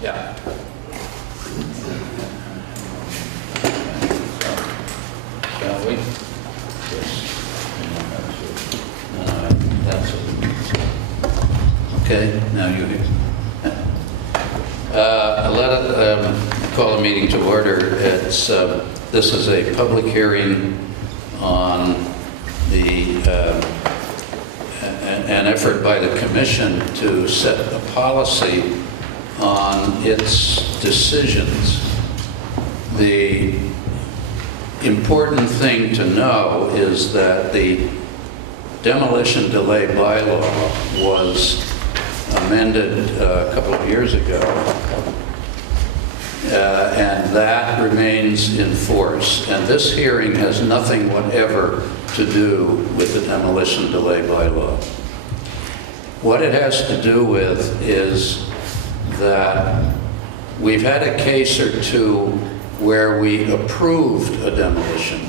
Yeah. Shall we? Yes. That's it. Okay, now you hear. Call the meeting to order. This is a public hearing on an effort by the Commission to set a policy on its decisions. The important thing to know is that the demolition delay bylaw was amended a couple of years ago, and that remains in force. And this hearing has nothing whatever to do with the demolition delay bylaw. What it has to do with is that we've had a case or two where we approved a demolition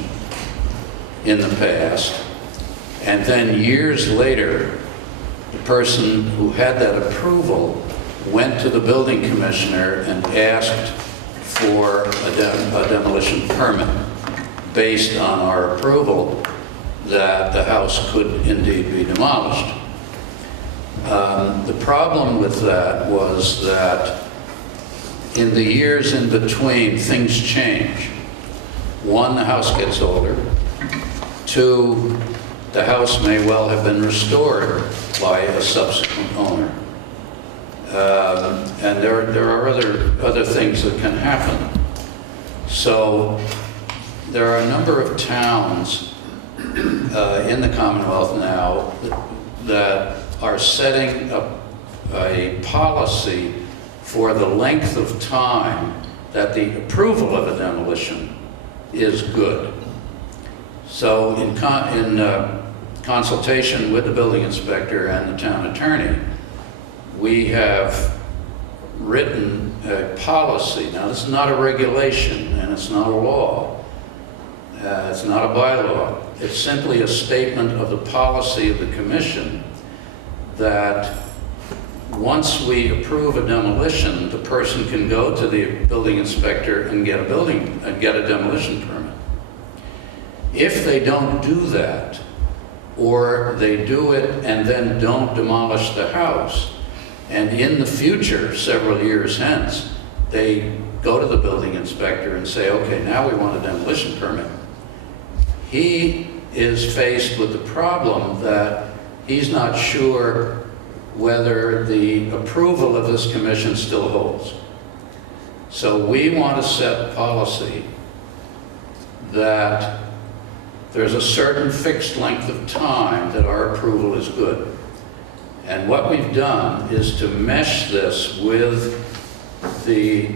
in the past, and then years later, the person who had that approval went to the building commissioner and asked for a demolition permit based on our approval that the house could indeed be demolished. The problem with that was that in the years in between, things change. One, the house gets older. Two, the house may well have been restored by a subsequent owner. And there are other things that can happen. So there are a number of towns in the Commonwealth now that are setting up a policy for the length of time that the approval of a demolition is good. So in consultation with the building inspector and the town attorney, we have written a policy. Now, this is not a regulation and it's not a law. It's not a bylaw. It's simply a statement of the policy of the Commission that once we approve a demolition, the person can go to the building inspector and get a demolition permit. If they don't do that, or they do it and then don't demolish the house, and in the future, several years hence, they go to the building inspector and say, okay, now we want a demolition permit, he is faced with the problem that he's not sure whether the approval of this commission still holds. So we want to set a policy that there's a certain fixed length of time that our approval is good. And what we've done is to mesh this with the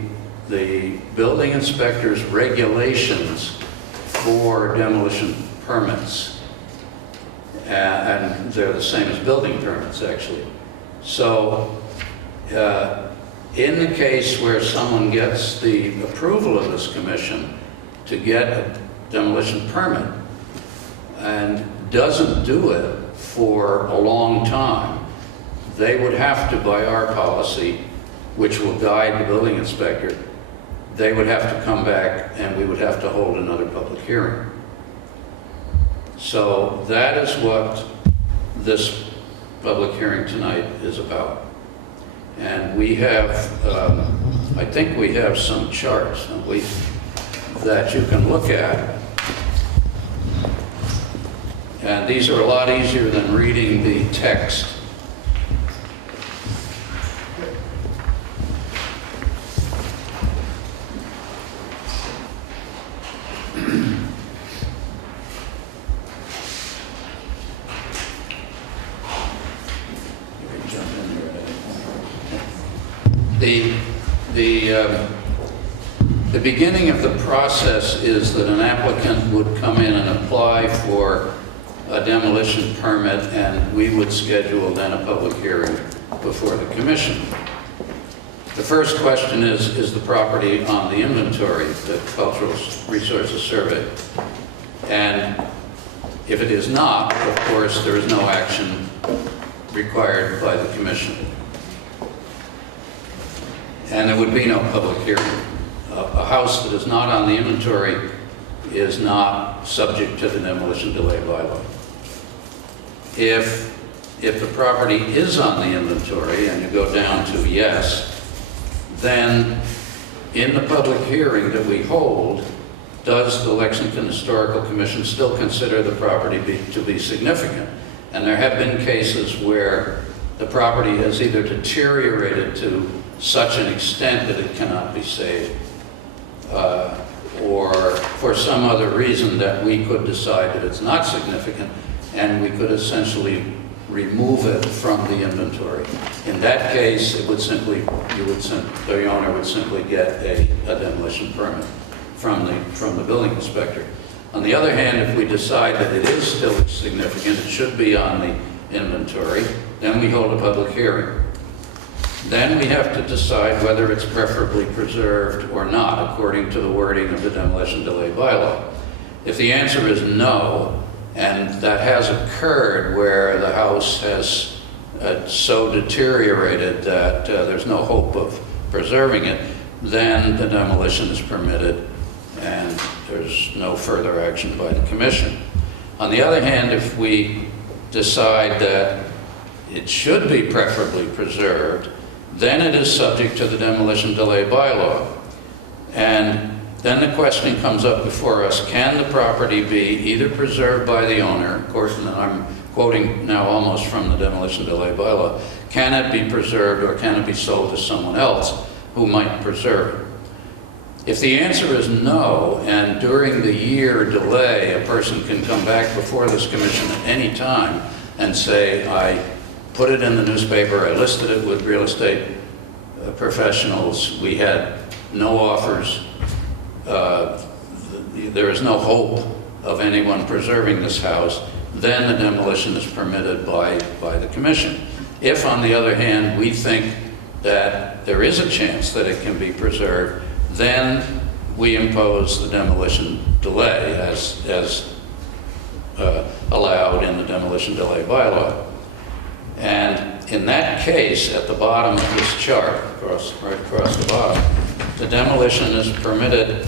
building inspector's regulations for demolition permits. And they're the same as building permits, actually. So in the case where someone gets the approval of this commission to get a demolition permit and doesn't do it for a long time, they would have to, by our policy, which will guide the building inspector, they would have to come back and we would have to hold another public hearing. So that is what this public hearing tonight is about. And we have, I think we have some charts that you can look at. And these are a lot easier than reading the text. The beginning of the process is that an applicant would come in and apply for a demolition permit, and we would schedule then a public hearing before the commission. The first question is the property on the inventory, the Cultural Resources Survey? And if it is not, of course, there is no action required by the commission. and there would be no public hearing. A house that is not on the inventory is not subject to the demolition delay bylaw. If the property is on the inventory and you go down to yes, then in the public hearing that we hold, does the Lexington Historical Commission still consider the property to be significant? And there have been cases where the property has either deteriorated to such an extent that it cannot be saved, or for some other reason that we could decide that it's not significant, and we could essentially remove it from the inventory. In that case, it would simply, the owner would simply get a demolition permit from the building inspector. On the other hand, if we decide that it is still significant, it should be on the inventory, then we hold a public hearing. Then we have to decide whether it's preferably preserved or not, according to the wording of the demolition delay bylaw. If the answer is no, and that has occurred where the house has so deteriorated that there's no hope of preserving it, then the demolition is permitted and there's no further action by the commission. On the other hand, if we decide that it should be preferably preserved, then it is subject to the demolition delay bylaw. And then the question comes up before us, can the property be either preserved by the owner, of course, and I'm quoting now almost from the demolition delay bylaw, can it be preserved or can it be sold to someone else who might preserve it? If the answer is no, and during the year delay, a person can come back before this commission at any time and say, I put it in the newspaper, I listed it with real estate professionals, we had no offers, there is no hope of anyone preserving this house, then the demolition is permitted by the commission. If, on the other hand, we think that there is a chance that it can be preserved, then we impose the demolition delay as allowed in the demolition delay bylaw. And in that case, at the bottom of this chart, right across the bottom, the demolition is permitted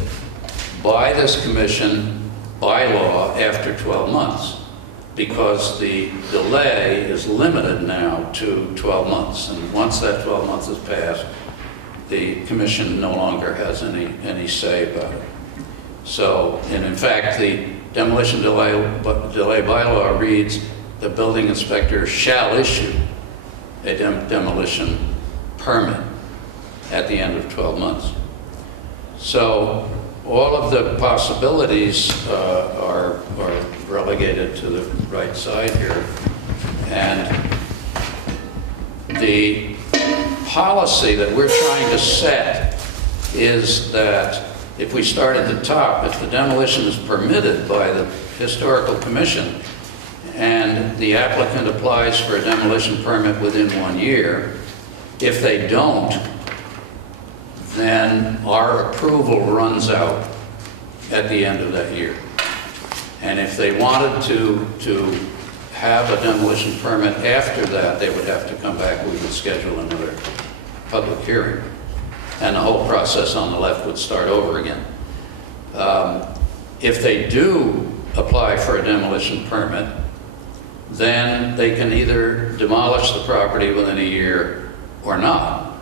by this commission by law after 12 months, because the delay is limited now to 12 months. And once that 12 months has passed, the commission no longer has any say about it. So, and in fact, the demolition delay bylaw reads, the building inspector shall issue a demolition permit at the end of 12 months. So all of the possibilities are relegated to the right side here. And the policy that we're trying to set is that if we start at the top, if the demolition is permitted by the Historical Commission and the applicant applies for a demolition permit within 1 year, if they don't, then our approval runs out at the end of that year. And if they wanted to have a demolition permit after that, they would have to come back, we would schedule another public hearing. And the whole process on the left would start over again. If they do apply for a demolition permit, then they can either demolish the property within a year or not.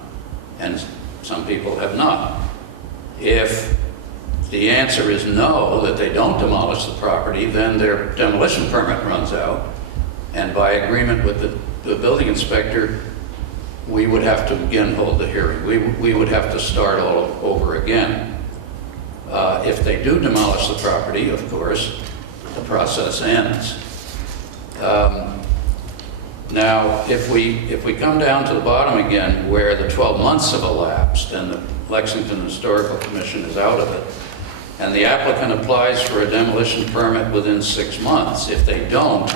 And some people have not. If the answer is no, that they don't demolish the property, then their demolition permit runs out. And by agreement with the building inspector, we would have to again hold the hearing. We would have to start all over again. If they do demolish the property, of course, the process ends. Now, if we come down to the bottom again, where the 12 months have elapsed and the Lexington Historical Commission is out of it, and the applicant applies for a demolition permit within 6 months, if they don't,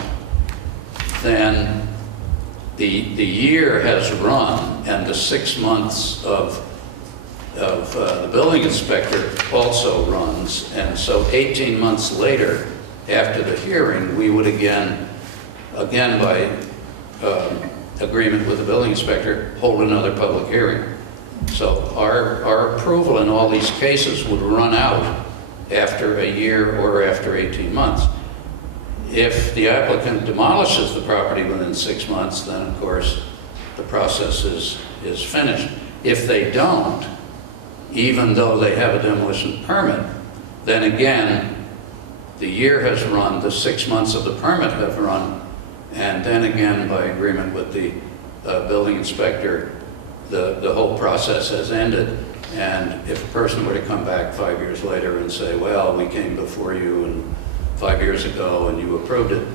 then the year has run, and the 6 months of the building inspector also runs, and so 18 months later, after the hearing, we would again by agreement with the building inspector, hold another public hearing. So our approval in all these cases would run out after a year or after 18 months. If the applicant demolishes the property within 6 months, then of course the process is finished. If they don't, even though they have a demolition permit, then again, the year has run, the 6 months of the permit have run, and then again, by agreement with the building inspector, the whole process has ended. And if a person were to come back 5 years later and say, well, we came before you and 5 years ago and you approved it,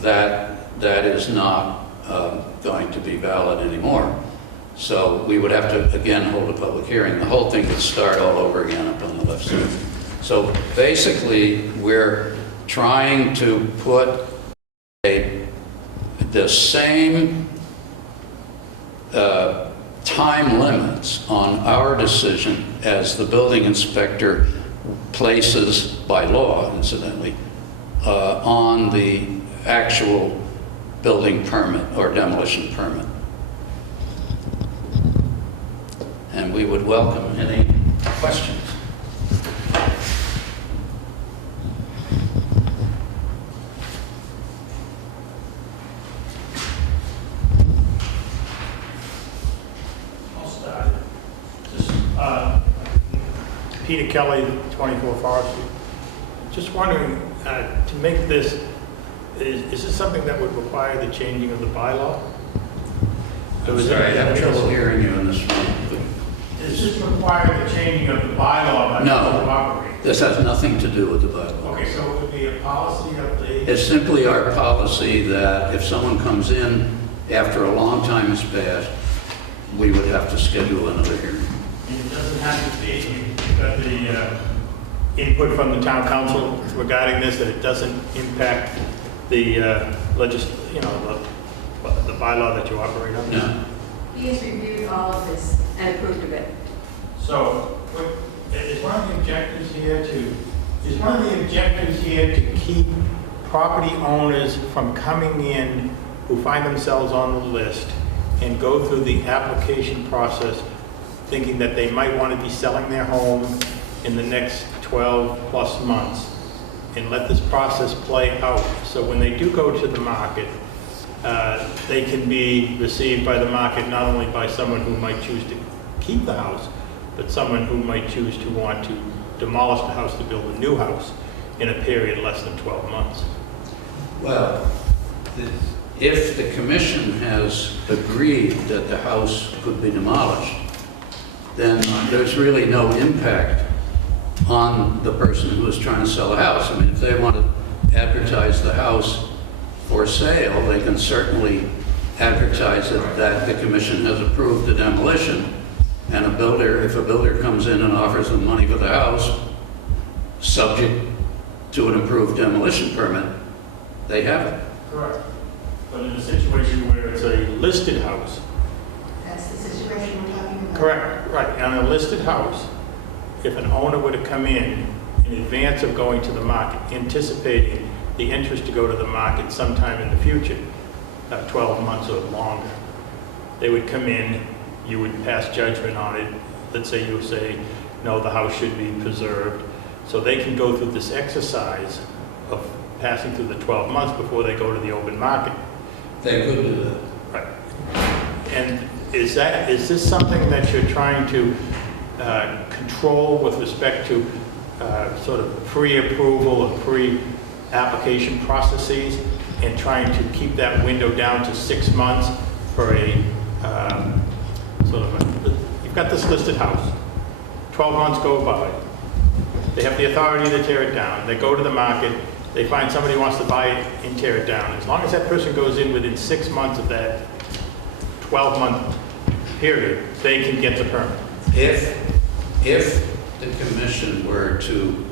that is not going to be valid anymore. So we would have to, again, hold a public hearing. The whole thing would start all over again up on the left side. So basically, we're trying to put the same time limits on our decision as the building inspector places, by law incidentally, on the actual building permit or demolition permit. And we would welcome any questions. I'll start. Peter Kelly, 24 Forest Street. Just wondering, to make this, is this something that would require the changing of the bylaw? I'm sorry, I have trouble hearing you in this room. Does this require the changing of the bylaw by No. the operate? This has nothing to do with the bylaw. Okay, so it would be a policy of the... It's simply our policy that if someone comes in after a long time has passed, we would have to schedule another hearing. And it doesn't have to be, you've got the input from the town council regarding this, that it doesn't impact the the bylaw that you operate on? No. He has reviewed all of this and approved of it. So, is one of the objectives here to keep property owners from coming in who find themselves on the list and go through the application process thinking that they might want to be selling their home in the next 12 plus months, and let this process play out, so when they do go to the market, they can be received by the market not only by someone who might choose to keep the house, but someone who might choose to want to demolish the house to build a new house in a period less than 12 months. Well, if the commission has agreed that the house could be demolished, then there's really no impact on the person who is trying to sell a house. I mean, if they want to advertise the house for sale, they can certainly advertise it that the commission has approved the demolition, and if a builder comes in and offers them money for the house, subject to an approved demolition permit, they have it. Correct. But in a situation where it's a listed house. That's the situation we're talking about. Correct, right. On a listed house, if an owner were to come in advance of going to the market, anticipating the interest to go to the market sometime in the future, 12 months or longer, they would come in, you would pass judgment on it. Let's say you say, no, the house should be preserved. So they can go through this exercise of passing through the 12 months before they go to the open market. They could do that. Right. And is this something that you're trying to control with respect to sort of pre-approval or pre-application processes, and trying to keep that window down to 6 months for a you've got this listed house, 12 months go by, they have the authority to tear it down, they go to the market, they find somebody who wants to buy it and tear it down. As long as that person goes in within 6 months of that 12-month period, they can get the permit. If the commission were to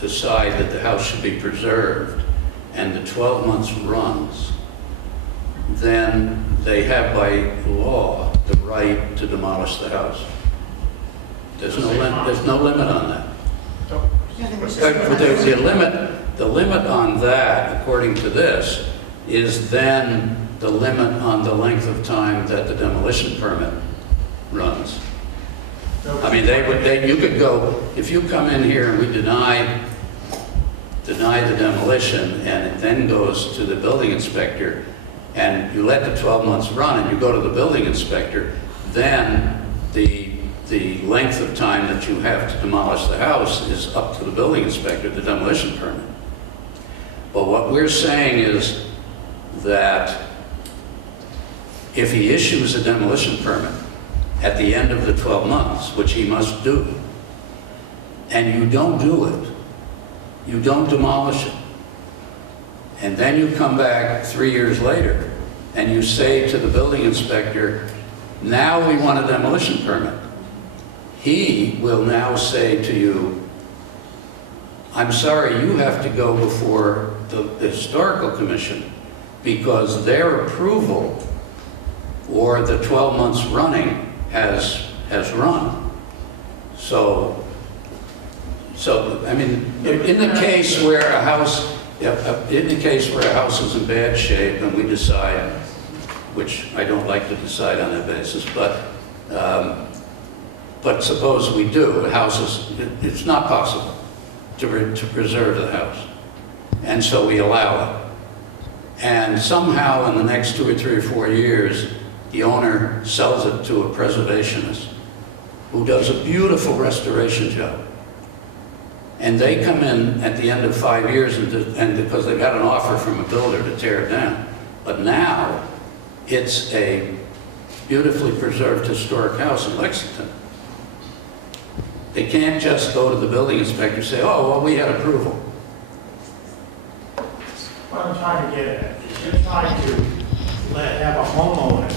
decide that the house should be preserved and the 12 months runs, then they have by law the right to demolish the house. There's no limit on that. The limit on that, according to this, is then the limit on the length of time that the demolition permit runs. I mean, you could go, if you come in here and we deny the demolition, and it then goes to the building inspector, and you let the 12 months run, and you go to the building inspector, then the length of time that you have to demolish the house is up to the building inspector, the demolition permit. But what we're saying is that if he issues a demolition permit at the end of the 12 months, which he must do, and you don't do it, you don't demolish it, and then you come back 3 years later and you say to the building inspector, now we want a demolition permit. He will now say to you, I'm sorry, you have to go before the historical commission because their approval or the 12 months running has run. So I mean, in the case where a house is in bad shape and we decide, which I don't like to decide on that basis, but suppose we do, it's not possible to preserve the house. And so we allow it. And somehow in the next 2 or 3 or 4 years, the owner sells it to a preservationist who does a beautiful restoration job. And they come in at the end of 5 years and because they got an offer from a builder to tear it down. But now it's a beautifully preserved historic house in Lexington. They can't just go to the building inspector and say, oh, well, we had approval. What I'm trying to get at is you're trying to have a homeowner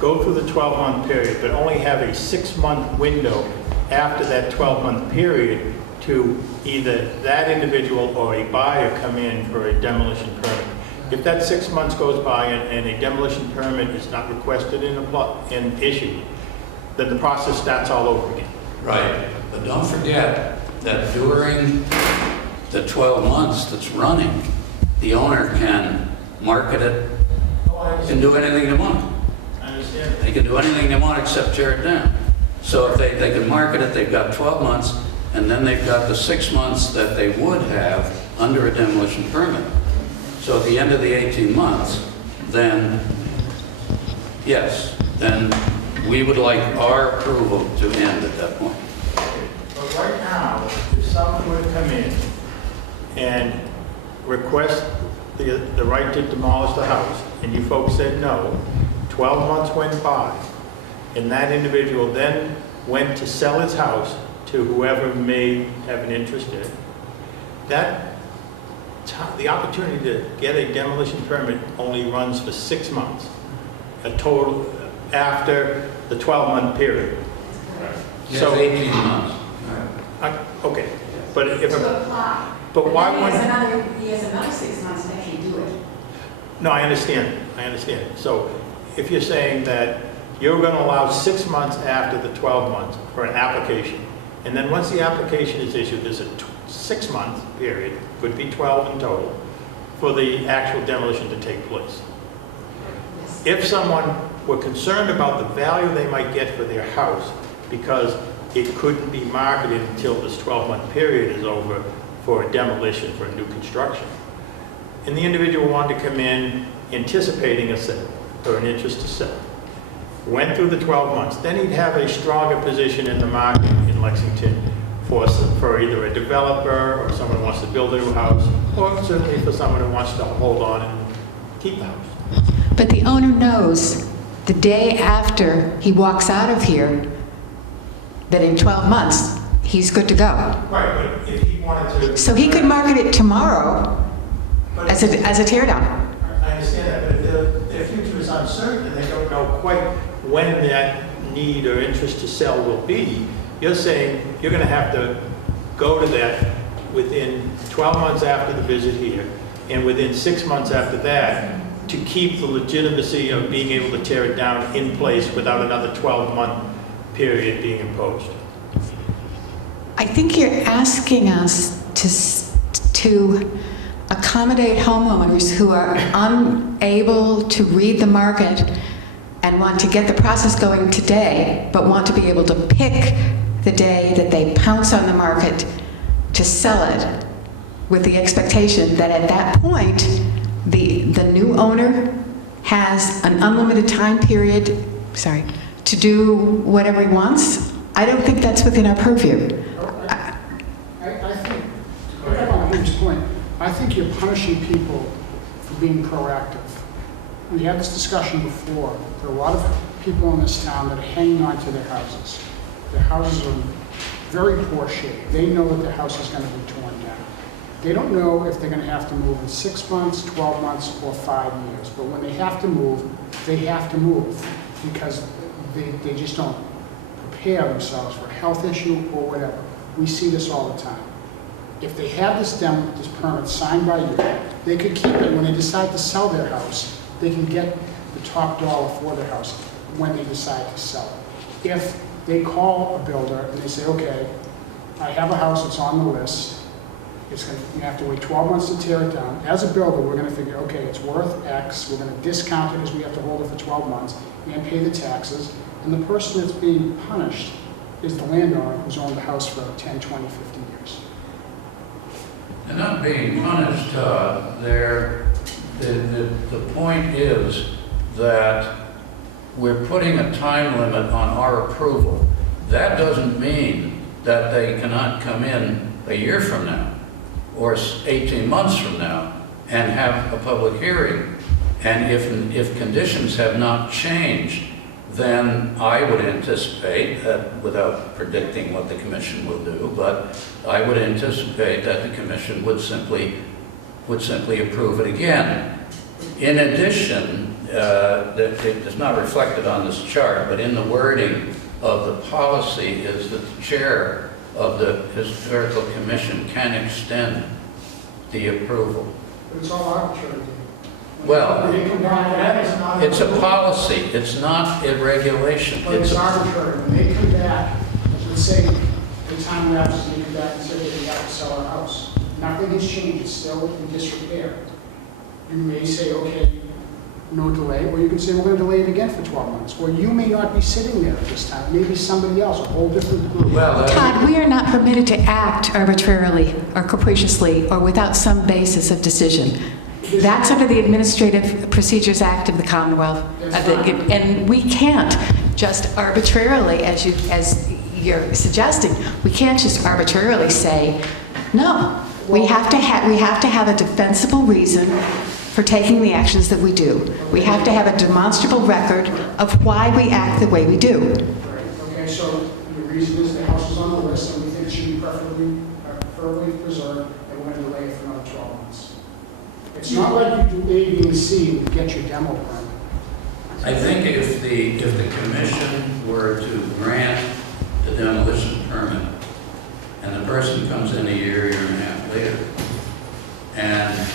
go through the 12-month period, but only have a 6-month window after that 12-month period to either that individual or a buyer come in for a demolition permit. If that 6 months goes by and a demolition permit is not requested and issued, then the process starts all over again. Right, but don't forget that during the 12 months that's running, the owner can market it, can do anything they want. I understand. They can do anything they want except tear it down. So if they can market it, they've got 12 months, and then they've got the 6 months that they would have under a demolition permit. So at the end of the 18 months, then, yes, then we would like our approval to end at that point. But right now, if someone were to come in and request the right to demolish the house, and you folks said no, 12 months went by, and that individual then went to sell his house to whoever may have an interest in it, the opportunity to get a demolition permit only runs for 6 months, a total after the 12-month period. Yes, So 18 months. okay, but if To apply. but why Then wouldn't? he has another 6 months to actually do it. No, I understand. So if you're saying that you're going to allow 6 months after the 12 months for an application, and then once the application is issued, there's a 6-month period, could be 12 in total, for the actual demolition to take place. Yes. If someone were concerned about the value they might get for their house because it couldn't be marketed until this 12-month period is over for a demolition for a new construction, and the individual wanted to come in anticipating a sale or an interest to sell, went through the 12 months, then he'd have a stronger position in the market in Lexington for either a developer or someone who wants to build a new house, or certainly for someone who wants to hold on and keep the house. But the owner knows the day after he walks out of here that in 12 months, he's good to go. Right, but if he wanted to... So he could market it tomorrow But as a tear down. I understand that, but if their future is uncertain and they don't know quite when that need or interest to sell will be, you're saying you're going to have to go to that within 12 months after the visit here and within 6 months after that to keep the legitimacy of being able to tear it down in place without another 12-month period being imposed. I think you're asking us to accommodate homeowners who are unable to read the market and want to get the process going today, but want to be able to pick the day that they pounce on the market to sell it, with the expectation that at that point, the new owner has an unlimited time period, to do whatever he wants. I don't think that's within our purview. I think, to pick up on Ham's point, I think you're punishing people for being proactive. We had this discussion before. There are a lot of people in this town that are hanging on to their houses. Their houses are in very poor shape. They know that their house is going to be torn down. They don't know if they're going to have to move in 6 months, 12 months, or 5 years. But when they have to move because they just don't prepare themselves for a health issue or whatever. We see this all the time. If they have this permit signed by you, they could keep it when they decide to sell their house. They can get the top dollar for their house when they decide to sell it. If they call a builder and they say, okay, I have a house that's on the list, you have to wait 12 months to tear it down. As a builder, we're going to figure, okay, it's worth X, we're going to discount it because we have to hold it for 12 months and pay the taxes, and the person that's being punished is the landowner who's owned the house for 10, 20, 50 years. They're not being punished, the point is that we're putting a time limit on our approval. That doesn't mean that they cannot come in a year from now or 18 months from now and have a public hearing. And if conditions have not changed, then I would anticipate that, without predicting what the commission will do, but I would anticipate that the commission would simply approve it again. In addition, it's not reflected on this chart, but in the wording of the policy is that the chair of the Historical Commission can extend the approval. But it's all arbitrary. Well, That is not it's a policy, it's not a regulation. But it's arbitrary. When they come back, let's say the time lapses, and they come back and say that we have to sell our house. Nothing has changed, it's still in disrepair. You may say, okay, no delay, or you can say we're going to delay it again for 12 months. Or you may not be sitting there at this time. Maybe somebody else, a whole different group. Well, Todd, we are not permitted to act arbitrarily or capriciously or without some basis of decision. That's under the Administrative Procedures Act of the Commonwealth. And we can't just arbitrarily, as you're suggesting, we can't just arbitrarily say, no. We have to have a defensible reason for taking the actions that we do. We have to have a demonstrable record of why we act the way we do. Okay, so the reason is the house is on the list and we think it should be preferably preserved, and we're going to delay it for another 12 months. It's not like you do A, B, and C and get your demo permit. I think if the commission were to grant the demolition permit and the person comes in a year and a half later and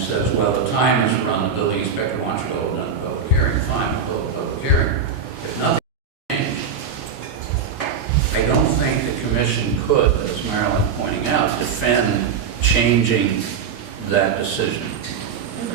says, well, the time is run, the building inspector wants you to hold a public hearing, fine, we'll hold a public hearing. If nothing changed, I don't think the commission could, as Marilyn pointing out, defend changing that decision.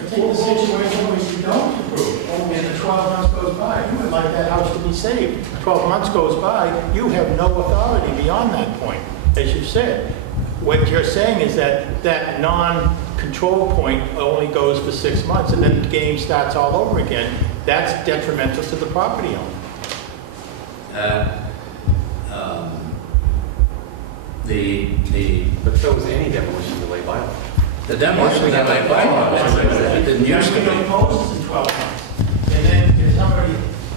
Take the situation where you don't approve, and the 12 months goes by, you would like that house to be saved. 12 months goes by, you have no authority beyond that point, as you said. What you're saying is that non-control point only goes for 6 months, and then the game starts all over again. That's detrimental to the property owner. But so is any demolition delay bylaw. The demolition delay bylaw, it didn't used to be. Imposes in 12 months. And then if somebody,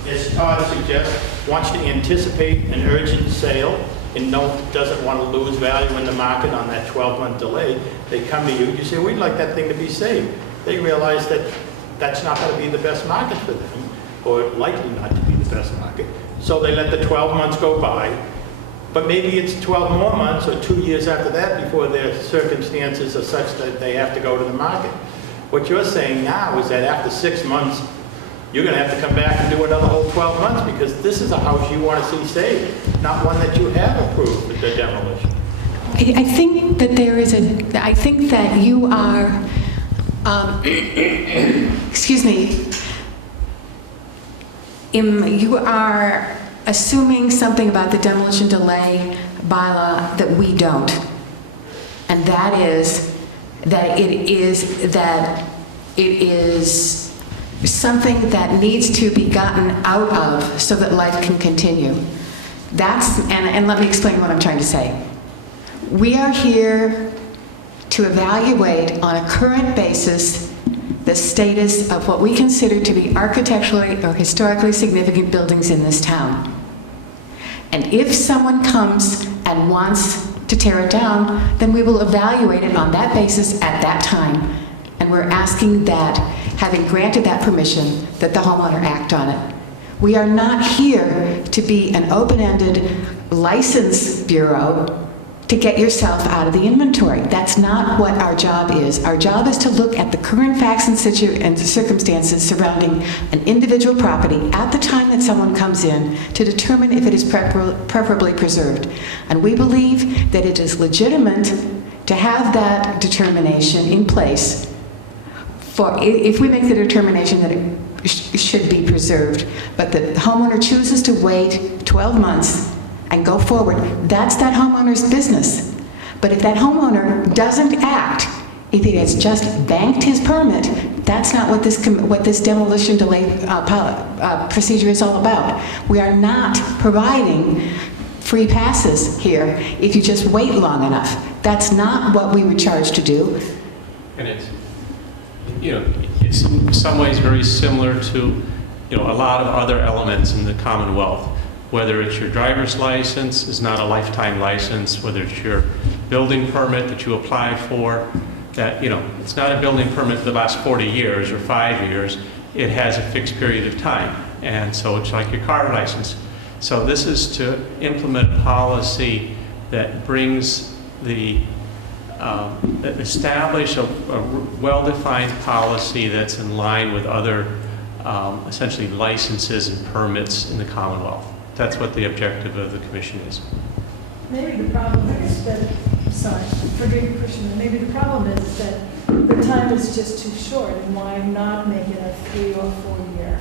as Todd suggests, wants to anticipate an urgent sale and doesn't want to lose value in the market on that 12-month delay, they come to you, you say, we'd like that thing to be saved. They realize that that's not going to be the best market for them, or likely not to be the best market. So they let the 12 months go by, but maybe it's 12 more months or 2 years after that before their circumstances are such that they have to go to the market. What you're saying now is that after 6 months, you're going to have to come back and do another whole 12 months because this is a house you want to see saved, not one that you have approved for the demolition. I think that there is I think that you are, excuse me, you are assuming something about the demolition delay bylaw that we don't. And that is that it is something that needs to be gotten out of so that life can continue. And let me explain what I'm trying to say. We are here to evaluate on a current basis the status of what we consider to be architecturally or historically significant buildings in this town. And if someone comes and wants to tear it down, then we will evaluate it on that basis at that time. And we're asking that, having granted that permission, that the homeowner act on it. We are not here to be an open-ended license bureau to get yourself out of the inventory. That's not what our job is. Our job is to look at the current facts and circumstances surrounding an individual property at the time that someone comes in to determine if it is preferably preserved. And we believe that it is legitimate to have that determination in place for if we make the determination that it should be preserved, but the homeowner chooses to wait 12 months and go forward, that's that homeowner's business. But if that homeowner doesn't act, if he has just banked his permit, that's not what this demolition delay procedure is all about. We are not providing free passes here if you just wait long enough. That's not what we were charged to do. And it's, it's in some ways very similar to, a lot of other elements in the Commonwealth. Whether it's your driver's license is not a lifetime license, whether it's your building permit that you apply for, that, it's not a building permit for the last 40 years or 5 years. It has a fixed period of time. And so it's like your car license. So this is to implement policy that brings that establish a well-defined policy that's in line with other essentially licenses and permits in the Commonwealth. That's what the objective of the commission is. Maybe the problem is that, sorry, forgive me, Christian, maybe the problem is that the time is just too short, and why not make it a 3 or 4 year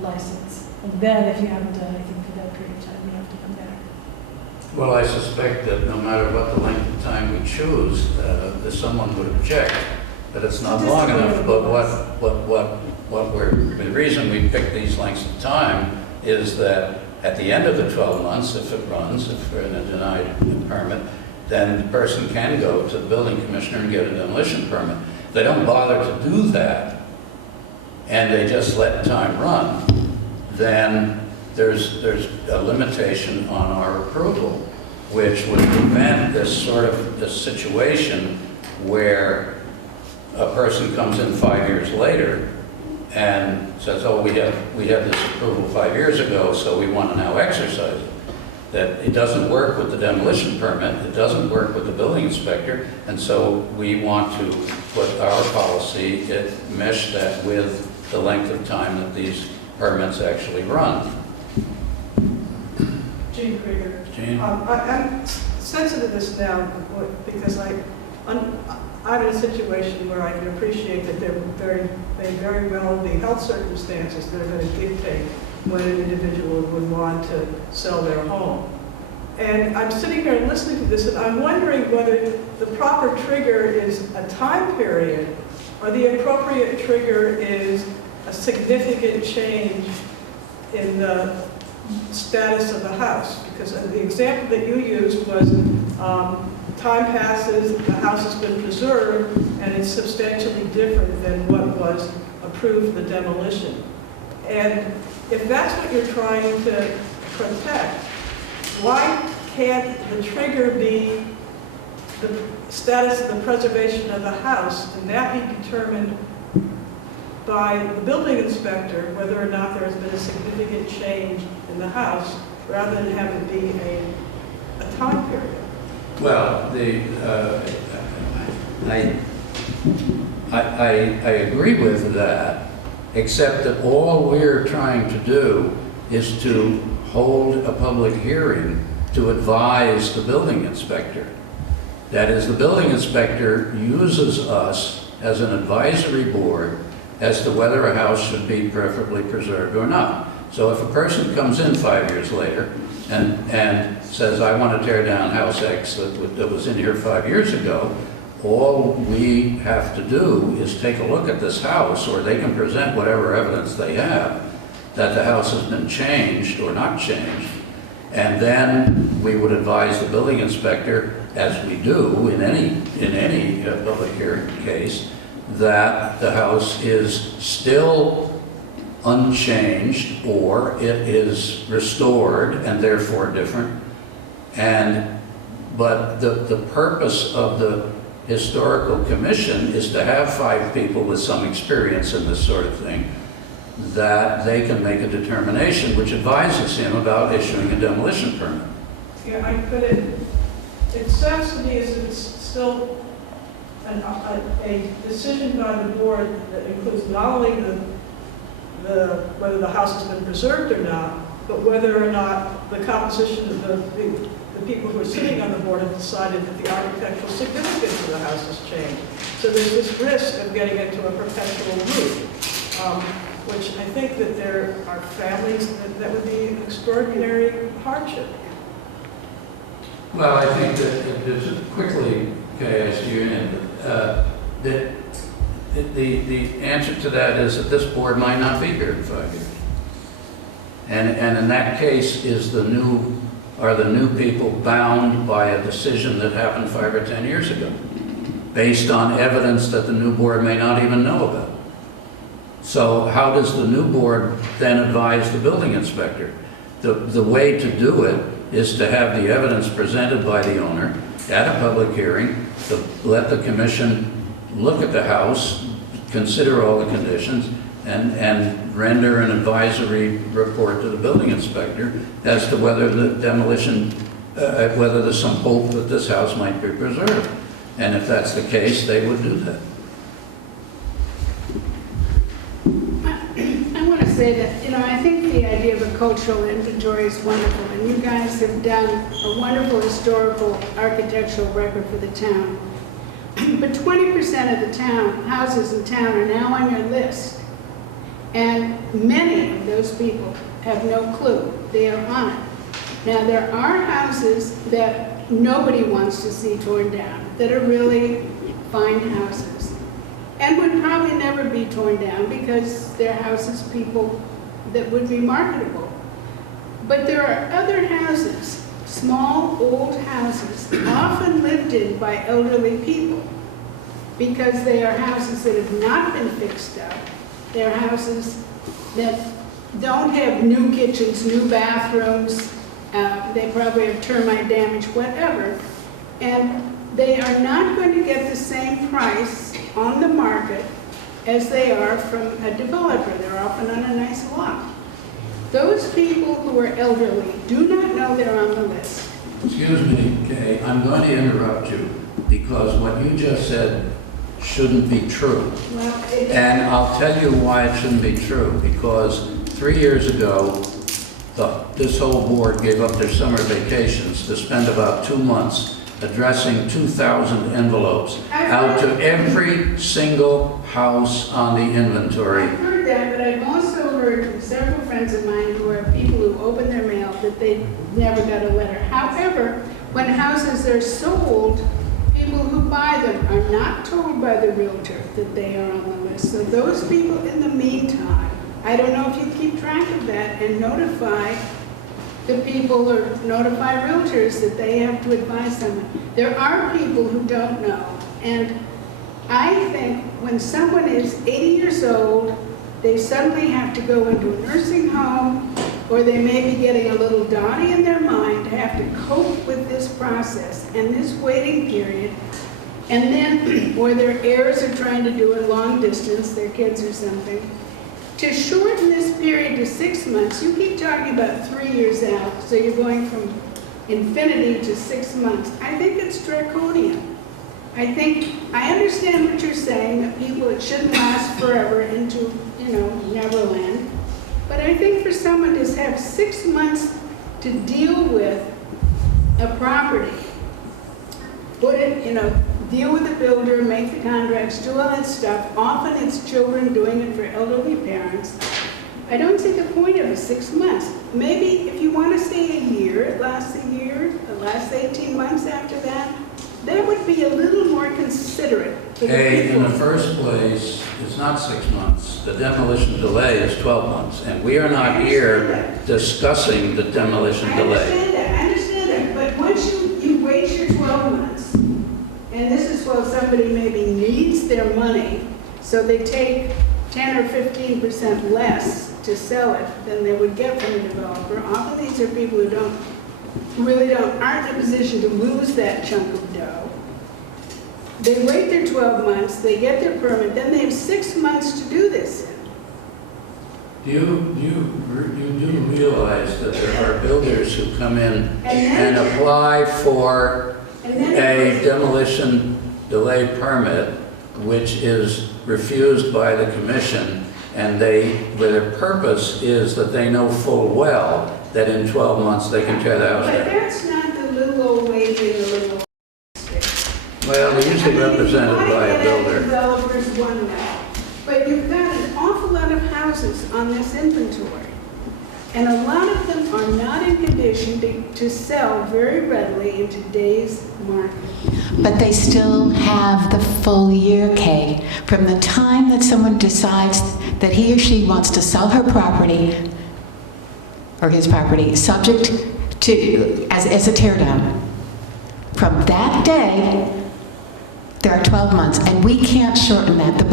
license? And then if you haven't done anything for that period of time, you have to come back. Well, I suspect that no matter what the length of time we choose, that someone would object, that it's not long enough. But the reason we pick these lengths of time is that at the end of the 12 months, if it runs, if we're in a denied permit, then the person can go to the building commissioner and get a demolition permit. If they don't bother to do that, and they just let time run, then there's a limitation on our approval, which would prevent this situation where a person comes in 5 years later and says, oh, we have this approval 5 years ago, so we want to now exercise it. That it doesn't work with the demolition permit, it doesn't work with the building inspector, and so we want to put our policy, mesh that with the length of time that these permits actually run. Jean Krieger. Jean? I'm sensitive to this now because I'm in a situation where I can appreciate that they very well the health circumstances that are going to dictate when an individual would want to sell their home. And I'm sitting here and listening to this, and I'm wondering whether the proper trigger is a time period or the appropriate trigger is a significant change in the status of the house. Because the example that you used was time passes, the house has been preserved, and it's substantially different than what was approved for the demolition. And if that's what you're trying to protect, why can't the trigger be the status of the preservation of the house, and that be determined by the building inspector whether or not there has been a significant change in the house, rather than have it be a time period? Well, I agree with that, except that all we're trying to do is to hold a public hearing to advise the building inspector. That is, the building inspector uses us as an advisory board as to whether a house should be preferably preserved or not. So if a person comes in 5 years later and says, I want to tear down house X that was in here 5 years ago, all we have to do is take a look at this house, or they can present whatever evidence they have that the house has been changed or not changed, and then we would advise the building inspector, as we do in any public hearing case, that the house is still unchanged or it is restored and therefore different. But the purpose of the Historical Commission is to have 5 people with some experience in this sort of thing, that they can make a determination which advises him about issuing a demolition permit. Yeah, but it sounds to me as if it's still a decision by the board that includes not only whether the house has been preserved or not, but whether or not the composition of the people who are sitting on the board have decided that the architectural significance of the house has changed. So there's this risk of getting into a perpetual loop, which I think that there are families that would be an extraordinary hardship. Well, I think that just quickly, okay, I see your hand, that the answer to that is that this board might not be here in 5 years. And in that case, are the new people bound by a decision that happened 5 or 10 years ago, based on evidence that the new board may not even know about? So how does the new board then advise the building inspector? The way to do it is to have the evidence presented by the owner at a public hearing, to let the commission look at the house, consider all the conditions, and render an advisory report to the building inspector as to whether the demolition, whether there's some hope that this house might be preserved. And if that's the case, they would do that. I want to say that, I think the idea of a cultural inventory is wonderful, and you guys have done a wonderful historical architectural record for the town. But 20% of the houses in town are now on your list, and many of those people have no clue they are on it. Now, there are houses that nobody wants to see torn down, that are really fine houses, and would probably never be torn down because they're houses people that would be marketable. But there are other houses, small, old houses, often lived in by elderly people, because they are houses that have not been fixed up. They're houses that don't have new kitchens, new bathrooms, they probably have termite damage, whatever, and they are not going to get the same price on the market as they are from a developer. They're often on a nice lot. Those people who are elderly do not know they're on the list. Excuse me, Kay, I'm going to interrupt you because what you just said shouldn't be true. Well, And I'll tell you why it shouldn't be true. Because 3 years ago, this whole board gave up their summer vacations to spend about 2 months addressing 2,000 envelopes out to every single house on the inventory. I've heard that, but I've also heard from several friends of mine who are people who open their mail that they never got a letter. However, when houses are sold, people who buy them are not told by the realtor that they are on the list. So those people in the meantime, I don't know if you keep track of that and notify the people or notify realtors that they have to advise someone. There are people who don't know. And I think when someone is 80 years old, they suddenly have to go into a nursing home, or they may be getting a little dotty in their mind to have to cope with this process and this waiting period. And then, or their heirs are trying to do it long distance, their kids or something. To shorten this period to 6 months, you keep talking about 3 years out, so you're going from infinity to 6 months. I think it's draconian. I understand what you're saying, that people, it shouldn't last forever into, Neverland. But I think for someone to have 6 months to deal with a property, put it, deal with the builder, make the contracts, do all that stuff. Often it's children doing it for elderly parents. I don't see the point of it 6 months. Maybe if you want to stay a year, it lasts a year, it lasts 18 months after that. That would be a little more considerate to the Okay, in people. the first place, it's not 6 months. The demolition delay is 12 months, and we are not here discussing the demolition I delay. understand that, but once you wait your 12 months, and this is while somebody maybe needs their money, so they take 10 or 15% less to sell it than they would get from a developer. Often these are people who aren't in a position to lose that chunk of dough. They wait their 12 months, they get their permit, then they have 6 months to do this in. You do realize that there are builders who come in and apply for a demolition delay permit, which is refused by the commission, and their purpose is that they know full well that in 12 months they can tear the house But down. that's not the little old lady in the little old state. Well, they're usually represented by a builder. Developers one way, but you've got an awful lot of houses on this inventory. And a lot of them are not in condition to sell very readily in today's market. But they still have the full year, Kay, from the time that someone decides that he or she wants to sell her property or his property, subject to, as a tear down. From that day, there are 12 months, and we can't shorten that.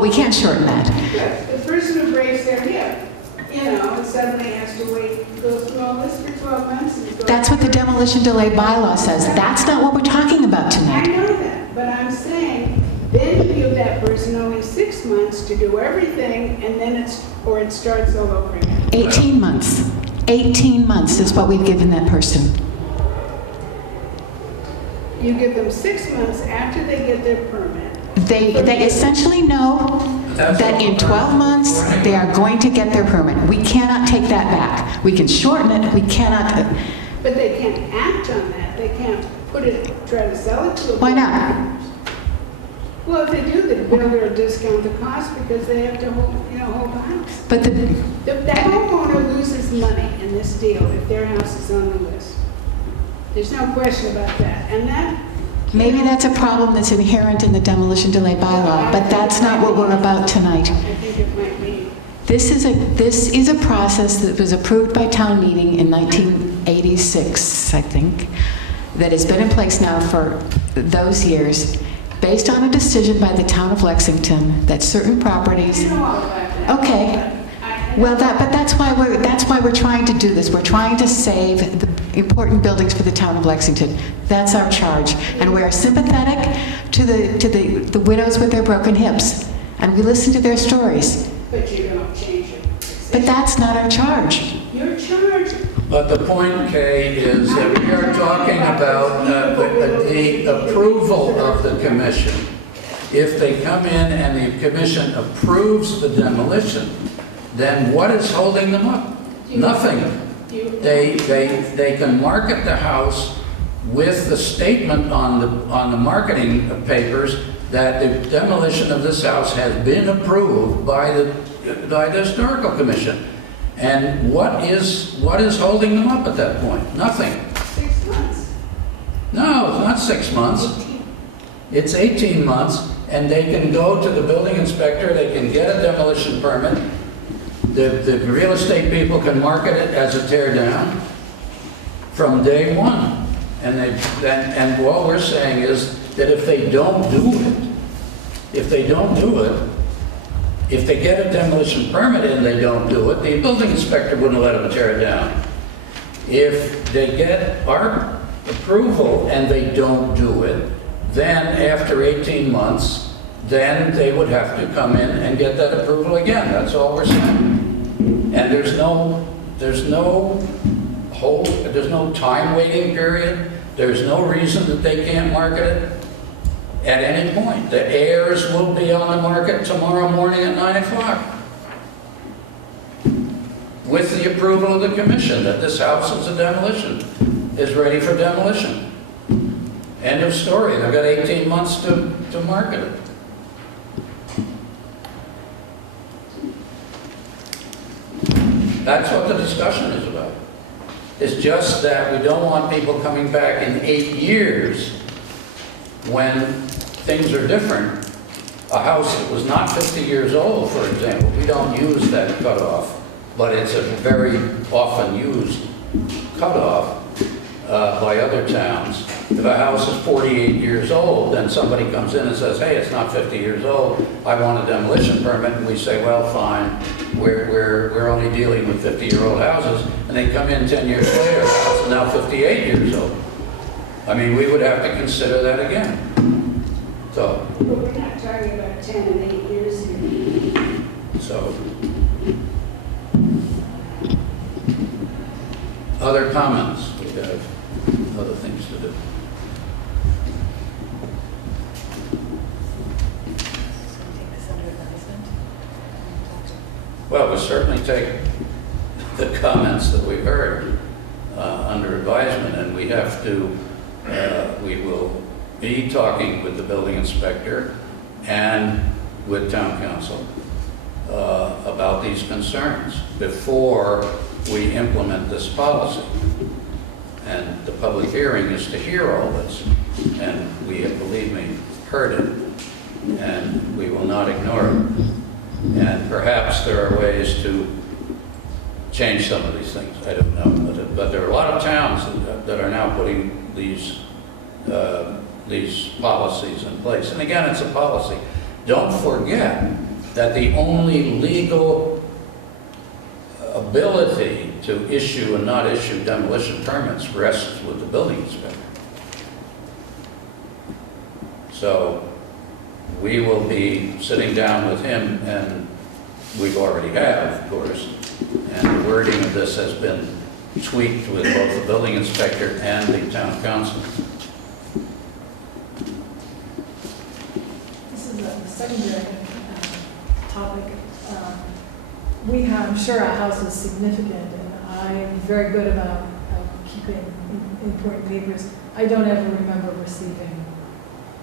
We can't shorten that. The person who breaks their hip, and suddenly has to wait, goes through all this for 12 months. And That's what the demolition delay bylaw says. That's not what we're talking about I tonight. know that, but I'm saying, then you give that person only 6 months to do everything, and then it starts all over again. 18 months. 18 months is what we've given that person. You give them 6 months after they get their permit. They essentially know that in 12 months, they are going to get their permit. We cannot take that back. We can shorten it, we cannot. But they can't act on that. They can't try to sell it to a Why not? builder. Well, if they do, the builder will discount the cost because they have to hold the house. But The homeowner loses money in this deal if their house is on the list. There's no question about that. And that maybe that's a problem that's inherent in the demolition delay bylaw, but that's not what we're about tonight. I think it might be. This is a process that was approved by town meeting in 1986, I think, that has been in place now for those years, based on a decision by the town of Lexington that certain properties. I know all about that. Okay. Well, but that's why we're trying to do this. We're trying to save the important buildings for the town of Lexington. That's our charge, and we're sympathetic to the widows with their broken hips, and we listen to their stories. But you don't change it. But that's not our charge. Your charge. But the point, Kay, is that we are talking about the approval of the commission. If they come in and the commission approves the demolition, then what is holding them up? Nothing. They can market the house with the statement on the marketing papers that the demolition of this house has been approved by the historical commission. And what is holding them up at that point? Nothing. 6 months. No, it's not 6 months. It's 18 months, and they can go to the building inspector, they can get a demolition permit. The real estate people can market it as a tear down from day one. And what we're saying is that if they don't do it, if they get a demolition permit and they don't do it, the building inspector wouldn't let them tear it down. If they get our approval and they don't do it, then after 18 months, then they would have to come in and get that approval again. That's all we're saying. And there's no time waiting period. There's no reason that they can't market it at any point. The heirs will be on the market tomorrow morning at 9 o'clock with the approval of the commission that this house is a demolition. is ready for demolition. End of story. They've got 18 months to market it. That's what the discussion is about. It's just that we don't want people coming back in 8 years when things are different. A house that was not 50 years old, for example, we don't use that cutoff, but it's a very often used cutoff by other towns. If a house is 48 years old, then somebody comes in and says, hey, it's not 50 years old, I want a demolition permit, and we say, well, fine, we're only dealing with 50-year-old houses, and they come in 10 years later, the house is now 58 years old. I mean, we would have to consider that again. So, But we're not talking about 10 and 8 years here. so. Other comments? We have other things to do. Well, we certainly take the comments that we've heard under advisement, and we have to, we will be talking with the building inspector and with town council about these concerns before we implement this policy. And the public hearing is to hear all this, and we have, believe me, heard it, and we will not ignore it. And perhaps there are ways to change some of these things, I don't know. But there are a lot of towns that are now putting these policies in place. And again, it's a policy. Don't forget that the only legal ability to issue and not issue demolition permits rests with the building inspector. So we will be sitting down with him, and we've already have, of course, and the wording of this has been tweaked with both the building inspector and the town council. This is a secondary topic. I'm sure our house is significant, and I'm very good about keeping important papers. I don't ever remember receiving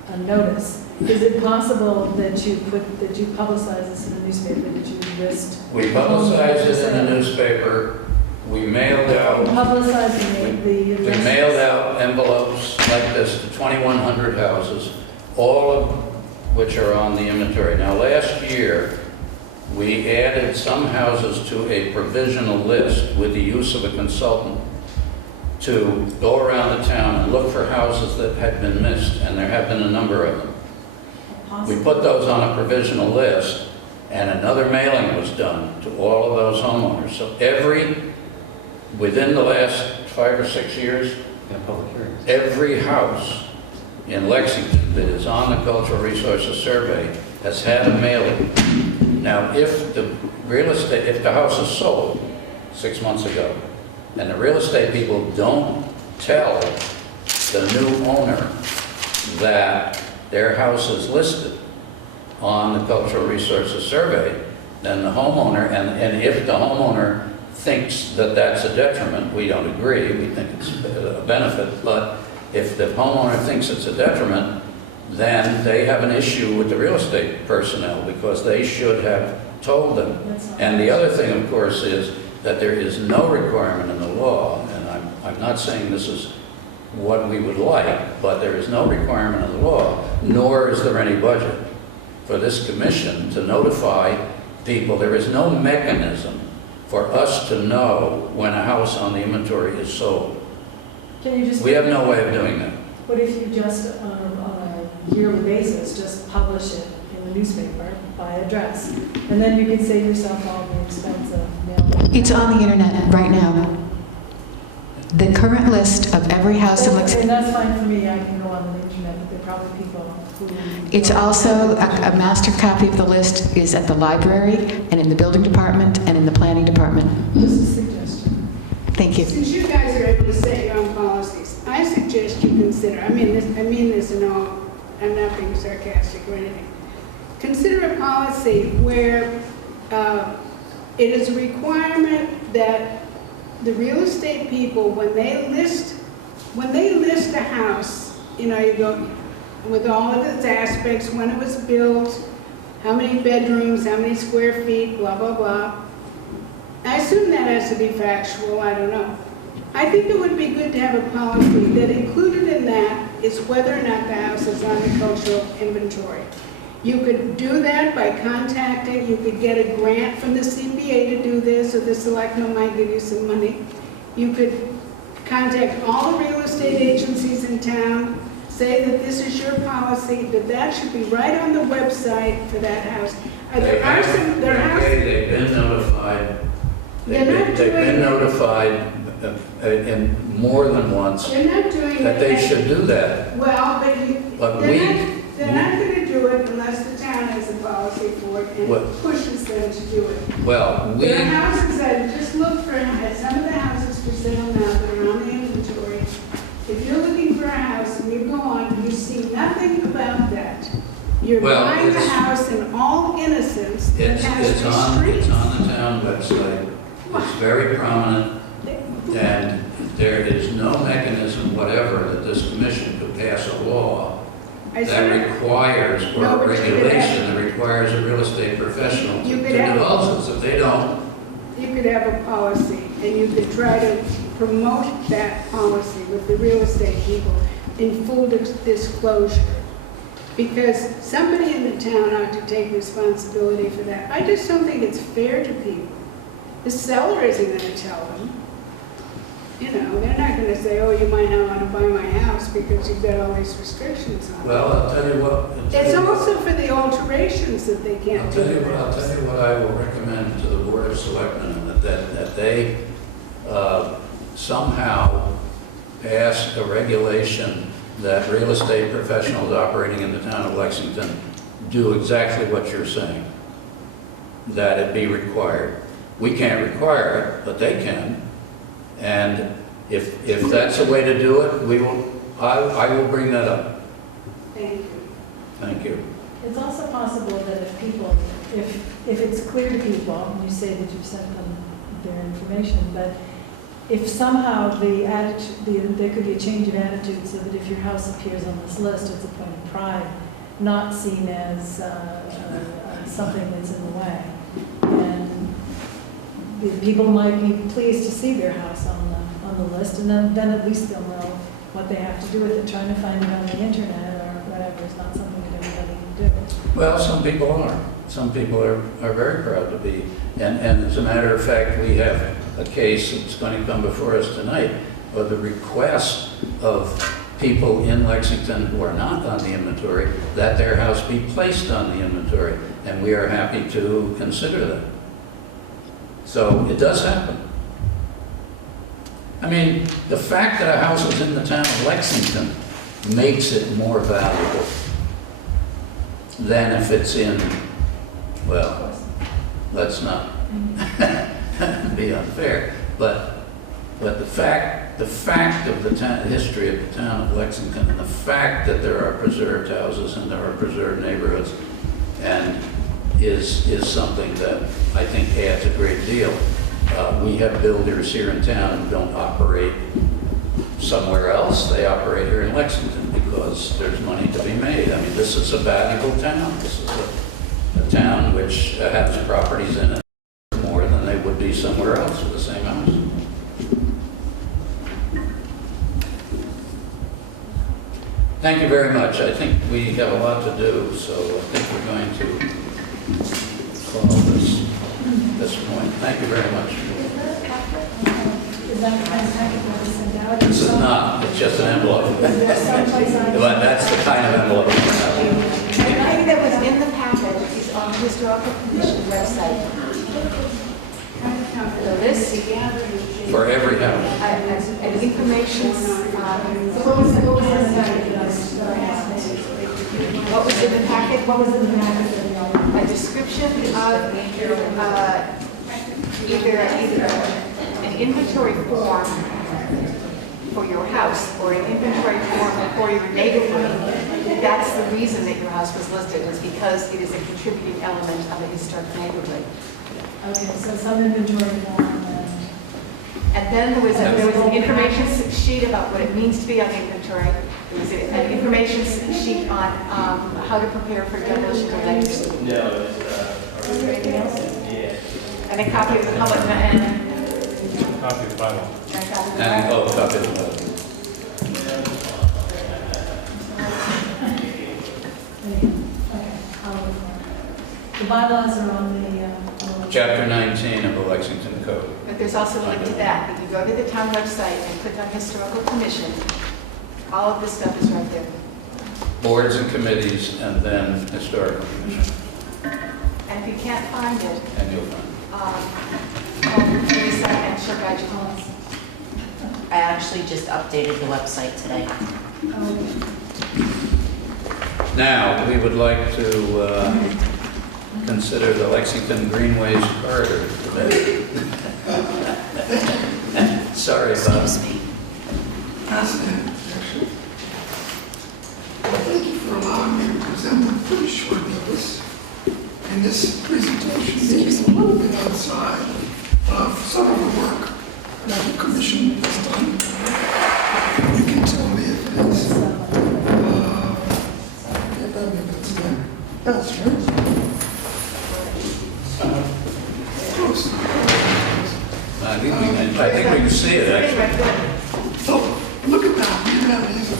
a notice. Is it possible that you publicize this in the newspaper, that you list? We publicized it in the newspaper. We mailed out. Publicizing We mailed out envelopes like this to 2,100 houses, all of which are on the inventory. Now, last year, we added some houses to a provisional list with the use of a consultant to go around the town and look for houses that had been missed, and there have been a number of them. We put those on a provisional list, and another mailing was done to all of those homeowners. So within the last 5 or 6 years, Public hearings. every house in Lexington that is on the Cultural Resources Survey has had a mailing. Now, if the house is sold 6 months ago, and the real estate people don't tell the new owner that their house is listed on the Cultural Resources Survey, then the homeowner, and if the homeowner thinks that that's a detriment, we don't agree, we think it's a benefit, but if the homeowner thinks it's a detriment, then they have an issue with the real estate personnel because they should have told them. And the other thing, of course, is that there is no requirement in the law, and I'm not saying this is what we would like, but there is no requirement in the law, nor is there any budget for this commission to notify people. There is no mechanism for us to know when a house on the inventory is sold. Can you just? We have no way of doing that. What if you just, on a yearly basis, just publish it in the newspaper by address? And then you can save yourself all the expense of mailing. It's on the internet right now. The current list of every house in And Lexington. that's fine for me, I can go on the internet, but there are probably people who... It's also, a master copy of the list is at the library and in the building department and in the planning department. Just a suggestion. Thank you. Since you guys are able to set your own policies, I suggest you consider, I mean this in all, I'm not being sarcastic or anything. Consider a policy where it is a requirement that the real estate people, when they list when they list a house, you know, you go with all of its aspects, when it was built, how many bedrooms, how many square feet, blah, blah, blah. I assume that has to be factual, I don't know. I think it would be good to have a policy that included in that is whether or not the house is on the cultural inventory. You could do that by contacting, you could get a grant from the CPA to do this, or the selectman might give you some money. You could contact all the real estate agencies in town, say that this is your policy, that should be right on the website for that house. There are some, there are They've been notified. They've been notified in more than once they're not doing that they it. should do that. Well, But they're not going to do it unless the town has a policy for it and What? pushes them to do it. Well, There are houses that, just look for, at some of the houses for sale now that are on the inventory. If you're looking for a house and you go on and you see nothing about that, you're Well, buying the it's- house in all innocence that it's has on restraints. the town website. It's very prominent, and there is no mechanism whatever that this commission could pass a law I that said, requires, or No, a but you could regulation that requires a real estate professional to You do could have- houses. If they don't, you could have a policy and you could try to promote that policy with the real estate people in full disclosure. Because somebody in the town ought to take responsibility for that. I just don't think it's fair to people. The seller isn't going to tell them. You know, they're not going to say, oh, you might not want to buy my house because you've got all these restrictions on it. well, I'll tell you what. It's also for the alterations that they can't I'll do. tell you in the what, I'll house. tell you what I will recommend to the Board of Selectmen, and that they somehow pass a regulation that real estate professionals operating in the town of Lexington do exactly what you're saying, that it be required. We can't require it, but they can. And if that's a way to do it, I will bring that up. Thank you. Thank you. It's also possible that if people, if it's clear to people, and you say that you've sent them their information, but if somehow the attitude, there could be a change of attitude so that if your house appears on this list, it's a point of pride, not seen as something that's in the way. And the people might be pleased to see their house on the list, and then at least they'll know what they have to do with it. Trying to find it on the internet or whatever is not something that everybody can do. Well, some people are. Some people are very proud to be. And as a matter of fact, we have a case that's going to come before us tonight of the request of people in Lexington who are not on the inventory that their house be placed on the inventory. And we are happy to consider that. So it does happen. I mean, the fact that a house is in the town of Lexington makes it more valuable than if it's in, well, let's not be unfair, but the fact of the history of the town of Lexington, and the fact that there are preserved houses and there are preserved neighborhoods, and is something that I think adds a great deal. We have builders here in town who don't operate somewhere else. They operate here in Lexington because there's money to be made. I mean, this is a valuable town. This is a town which has properties in it more than they would be somewhere else for the same house. Thank you very much. I think we have a lot to do, so I think we're going to call this point. Thank you very much. Is that the kind of packet that was sent out? This is not, it's just an envelope. Is there someplace I But that's the kind of envelope we have. Everything that was in the packet is on the Historical Commission website. So this, For every house. and information, what was in the packet? What was in the packet? A description of either an inventory form for your house or an inventory form for your neighborhood. That's the reason that your house was listed, is because it is a contributing element of a historic neighborhood. Okay, so some inventory form And then there was an information sheet about what it means to be on inventory. There was an information sheet on how to prepare for demolition delay. Is there anything else? And a copy of the public and Copy of the bylaw. a copy of the And, bylaw. copy of the vote. The bylaws are on the, Chapter 19 of the Lexington Code. But there's also a link to that. If you go to the town website and click on Historical Commission, all of this stuff is right there. Boards and committees, and then historical commission, And if you can't find it, and you'll find call Teresa and she'll guide you home. I actually just updated the website today. it. Now, we would like to consider the Lexington Greenways Corridor today. Sorry about Excuse me. Thank you for allowing me to present on pretty short notice. And this presentation is a little bit outside of some of the work that the commission has done. You can tell me if it is. Yeah, that makes sense. That's right. Close. I think we can see it, actually. Oh, look at that. You have these.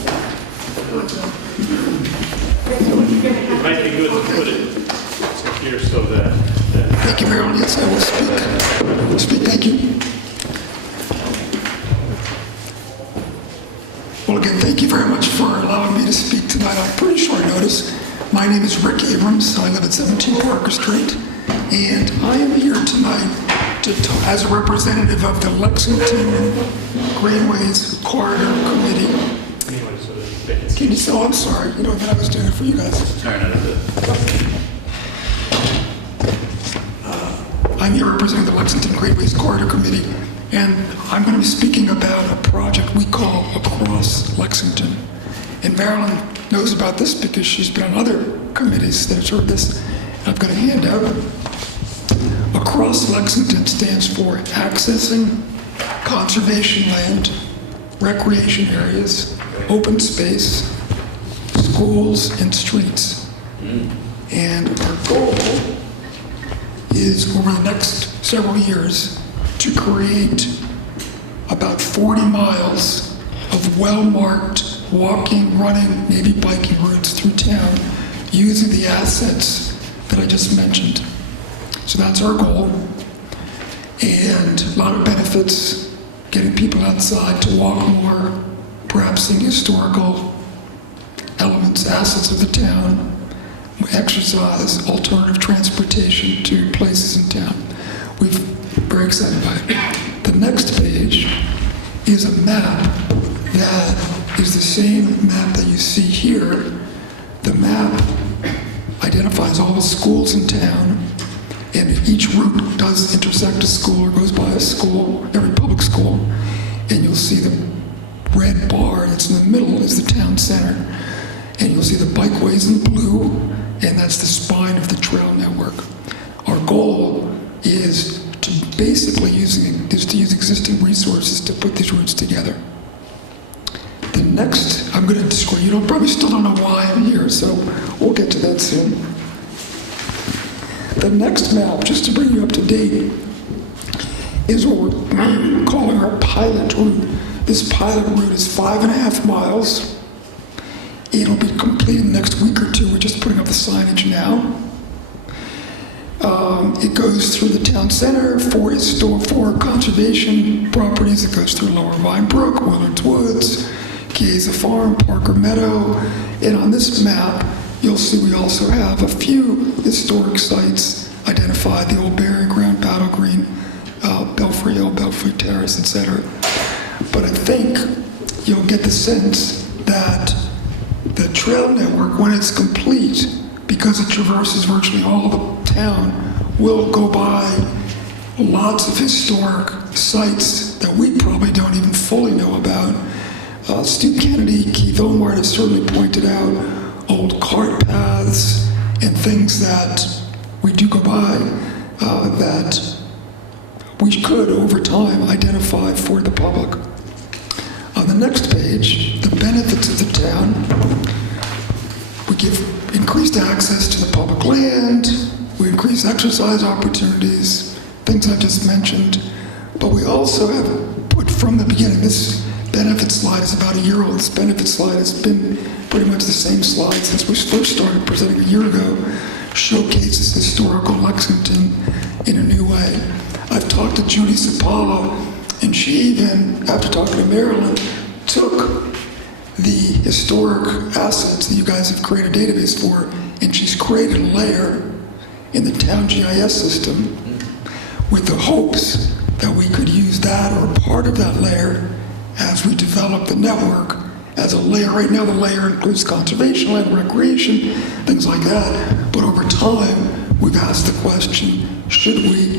It might be good to put it here so that Thank you, Marilyn. Yes, I will speak. Thank you. Well, again, thank you very much for allowing me to speak tonight on pretty short notice. My name is Rick Abrams. I live at 17 Parker Street, and I am here tonight to talk as a representative of the Lexington Greenways Corridor Committee. anyway, so that they can see. Can you say, oh, I'm sorry. You know, that I was doing it for you guys. Turn it a bit. I'm here representing the Lexington Greenways Corridor Committee, and I'm going to be speaking about a project we call Across Lexington. And Marilyn knows about this because she's been on other committees that have heard this. And I'm going to hand out. Across Lexington stands for accessing conservation land, recreation areas, open space, schools, and streets. And our goal is over the next several years to create about 40 miles of well-marked walking, running, maybe biking routes through town using the assets that I just mentioned. So that's our goal. And a lot of benefits, getting people outside to walk more, perhaps seeing historical elements, assets of the town, exercise, alternative transportation to places in town. We're very excited about it. The next page is a map that is the same map that you see here. The map identifies all the schools in town, and each route does intersect a school or goes by a school, every public school, and you'll see the red bar that's in the middle is the town center, and you'll see the bikeways in blue, and that's the spine of the trail network. Our goal is to basically use existing resources to put these routes together. The next, I'm going to describe, you probably still don't know why I'm here, so we'll get to that soon. The next map, just to bring you up to date, is what we're calling our pilot route. This pilot route is 5.5 miles. It'll be complete in the next week or two. We're just putting up the signage now. It goes through the town center, four conservation properties. It goes through Lower Vine Brook, Willards Woods, Chiesa Farm, Parker Meadow. And on this map, you'll see we also have a few historic sites identified, the old burying ground, Battle Green, Belfry Hill, Belfry Terrace, etc. But I think you'll get the sense that the trail network, when it's complete, because it traverses virtually all the town, will go by lots of historic sites that we probably don't even fully know about. Stu Kennedy, Keith Omart has certainly pointed out old cart paths and things that we do go by that we could, over time, identify for the public. On the next page, the benefits of the town. We give increased access to the public land, we increase exercise opportunities, things I just mentioned, but we also have put from the beginning, this benefit slide is about a year old. This benefit slide has been pretty much the same slide since we first started presenting a year ago, showcases historical Lexington in a new way. I've talked to Judy Sapala, and she even, after talking to Marilyn, took the historic assets that you guys have created a database for, and she's created a layer in the town GIS system with the hopes that we could use that or part of that layer as we develop the network as a layer. Right now the layer includes conservation land, recreation, things like that, but over time we've asked the question,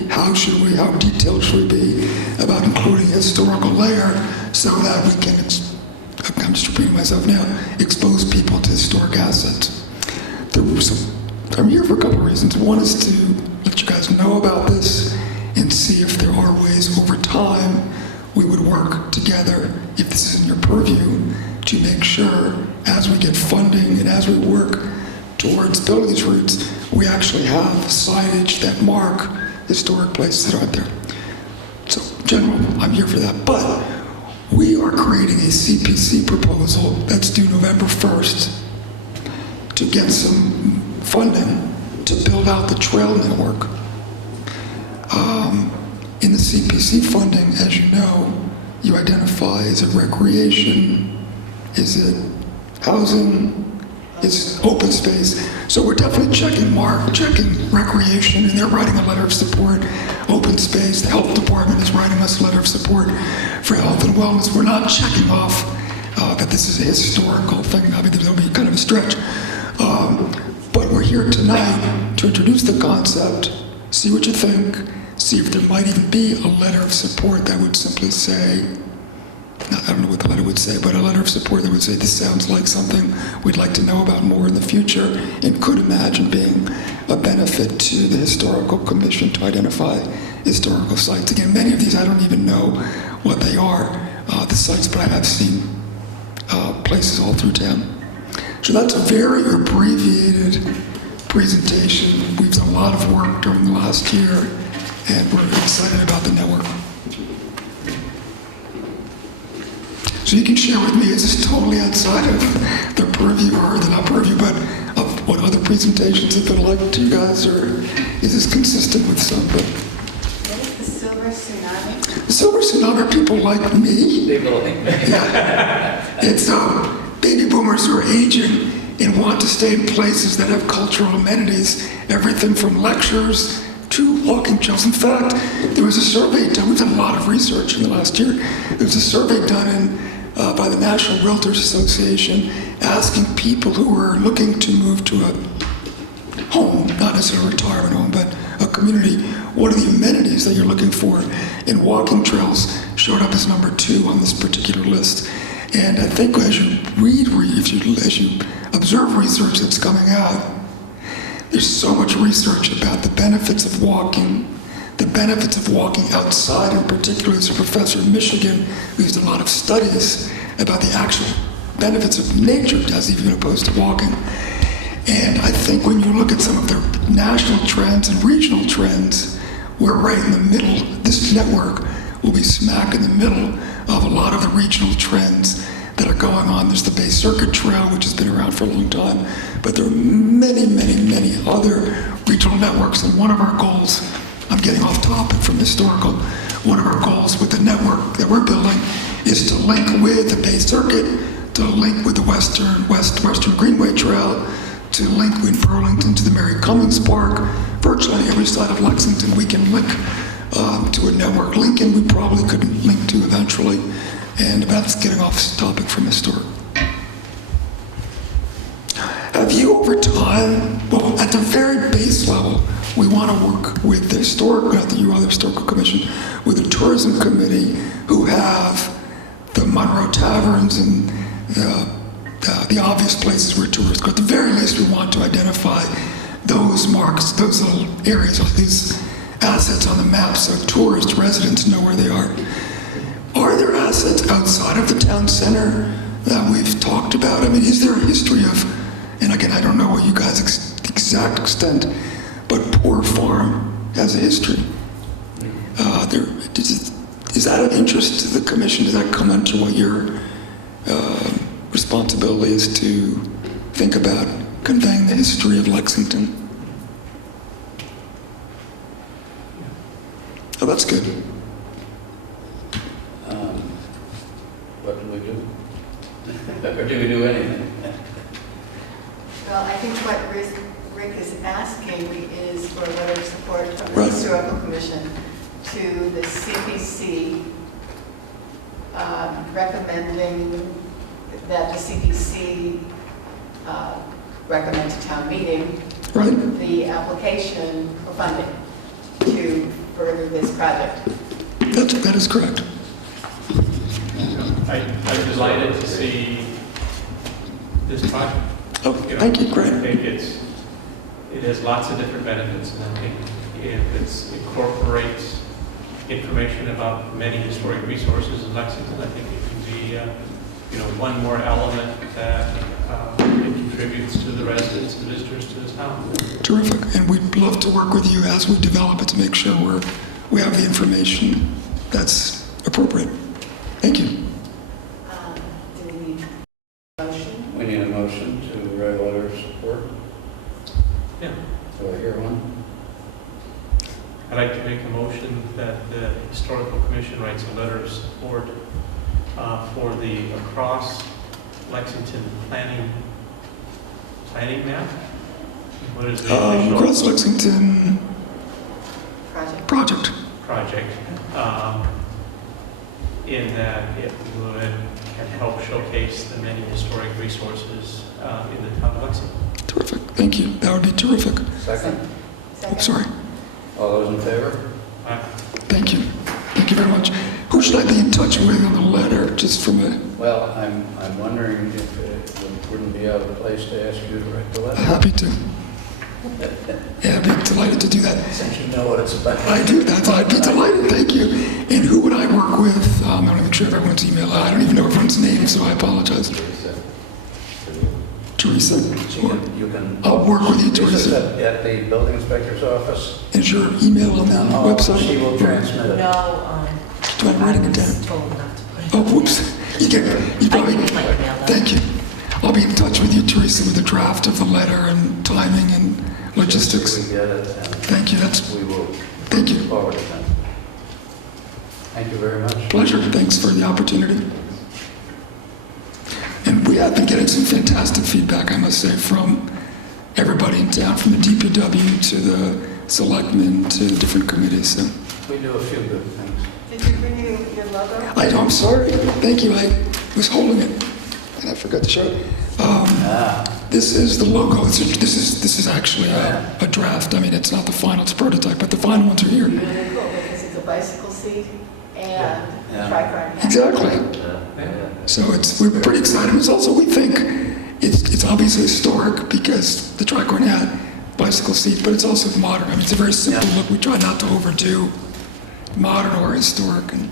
how detailed should we be about including a historical layer so that we can, I'm just repeating myself now, expose people to historic assets. I'm here for a couple of reasons. One is to let you guys know about this and see if there are ways over time we would work together, if this is in your purview, to make sure as we get funding and as we work towards building these routes, we actually have signage that mark historic places that aren't there. So, in general, I'm here for that. But we are creating a CPC proposal that's due November 1st to get some funding to build out the trail network. In the CPC funding, as you know, you identify, is it recreation, is it housing, is it open space? So we're definitely checking recreation, and they're writing a letter of support. Open space, the health department is writing us a letter of support for health and wellness. We're not checking off that this is a historical thing. I mean, that'll be kind of a stretch. But we're here tonight to introduce the concept, see what you think, see if there might even be a letter of support that would simply say, I don't know what the letter would say, but a letter of support that would say, this sounds like something we'd like to know about more in the future and could imagine being a benefit to the Historical Commission to identify historical sites. Again, many of these I don't even know what they are, the sites, but I have seen places all through town. So that's a very abbreviated presentation. We've done a lot of work during the last year, and we're excited about the network. So you can share with me, is this totally outside of the purview, or the not purview, but of what other presentations have been like to you guys, or is this consistent with some? What is the silver tsunami? The silver tsunami are people like me. People like me. Yeah. It's baby boomers who are aging and want to stay in places that have cultural amenities, everything from lectures to walking trails. In fact, there was a survey done, we've done a lot of research in the last year. There was a survey done by the National Realtors Association asking people who were looking to move to a home, not necessarily a retirement home, but a community, what are the amenities that you're looking for? And walking trails showed up as number 2 on this particular list. And I think as you as you observe research that's coming out, there's so much research about the benefits of walking, outside. In particular, as a professor in Michigan who used a lot of studies about the actual benefits of nature as even opposed to walking. And I think when you look at some of the national trends and regional trends, we're right in the middle. This network will be smack in the middle of a lot of the regional trends that are going on. There's the Bay Circuit Trail, which has been around for a long time, but there are many, many, many other regional networks. And one of our goals, I'm getting off topic from historical, one of our goals with the network that we're building is to link with the Bay Circuit, to link with the Western Greenway Trail, to link with Burlington to the Mary Cummings Park. Virtually every side of Lexington we can link to a network. Lincoln we probably could link to eventually. And that's getting off topic from historic. Have you over time, well, at the very base level, we want to work with the Historical Commission, with the Tourism Committee, who have the Monroe Taverns and the obvious places where tourists go. At the very least, we want to identify those marks, those little areas, these assets on the map so tourist residents know where they are. Are there assets outside of the town center that we've talked about? I mean, is there a history of, and again, I don't know what you guys' exact extent, but Poor Farm has a history. Is that of interest to the commission? Does that come under what your responsibility is to think about conveying the history of Lexington? Oh, that's good. What do we do? Or do we do anything? Well, I think what Rick is asking is for a letter of support from the Right. Historical Commission to the CPC, recommending that the CPC recommend to town meeting Right? the application for funding to further this project. That is correct. I'm delighted to see this project. Oh, thank you, I great. think it has lots of different benefits, and I think if it incorporates information about many historic resources in Lexington, I think it can be, one more element that it contributes to the residents and visitors to this town. Terrific. And we'd love to work with you as we develop it to make sure we have the information that's appropriate. Thank you. Do we need a motion? We need a motion to write a letter of support. Yeah. Do I hear one? I'd like to make a motion that the Historical Commission writes a letter of support for the across Lexington planning map. What is the official Cross Lexington project. project? In that it can help showcase the many historic resources in the town of Lexington. Terrific. Thank you. That would be terrific. Second? I'm sorry. All those in favor? Thank you. Thank you very much. Who should I be in touch with on the letter, just from a... Well, I'm wondering if it wouldn't be out of place to ask you to write the letter. Happy to. Yeah, I'd be delighted to do that. Since you know what it's about. I do. I'd be delighted. Thank you. And who would I work with? I want to make sure everyone's email. I don't even know everyone's name, so I apologize. Teresa. You can. I'll work with you, Teresa's Teresa. at the building inspector's office. Is your email on the website? She will transmit it. No, Do I'm writing it I down? was told not to put it. Oh, whoops. You I probably... can get my email though. Thank you. I'll be in touch with you, Teresa, with the draft of the letter and timing and logistics. We get it, and Thank you. we will Thank you. forward it then. Thank you very much. Pleasure. Thanks for the opportunity. And we have been getting some fantastic feedback, I must say, from everybody in town, from the DPW to the selectmen to the different committees. So We do a few good things. Did you bring your logo? I'm sorry. Thank you. I was holding it and I forgot to show it. This is the logo. This is actually a draft. I mean, it's not the final. It's a prototype, but the final ones are here. Really cool, because it's a bicycle seat and Yeah. a tricycle. Exactly. So we're pretty excited. It's also, we think, it's obviously historic because the tricorn had bicycle seats, but it's also modern. I mean, it's a very simple look. We try not to overdo modern or historic. And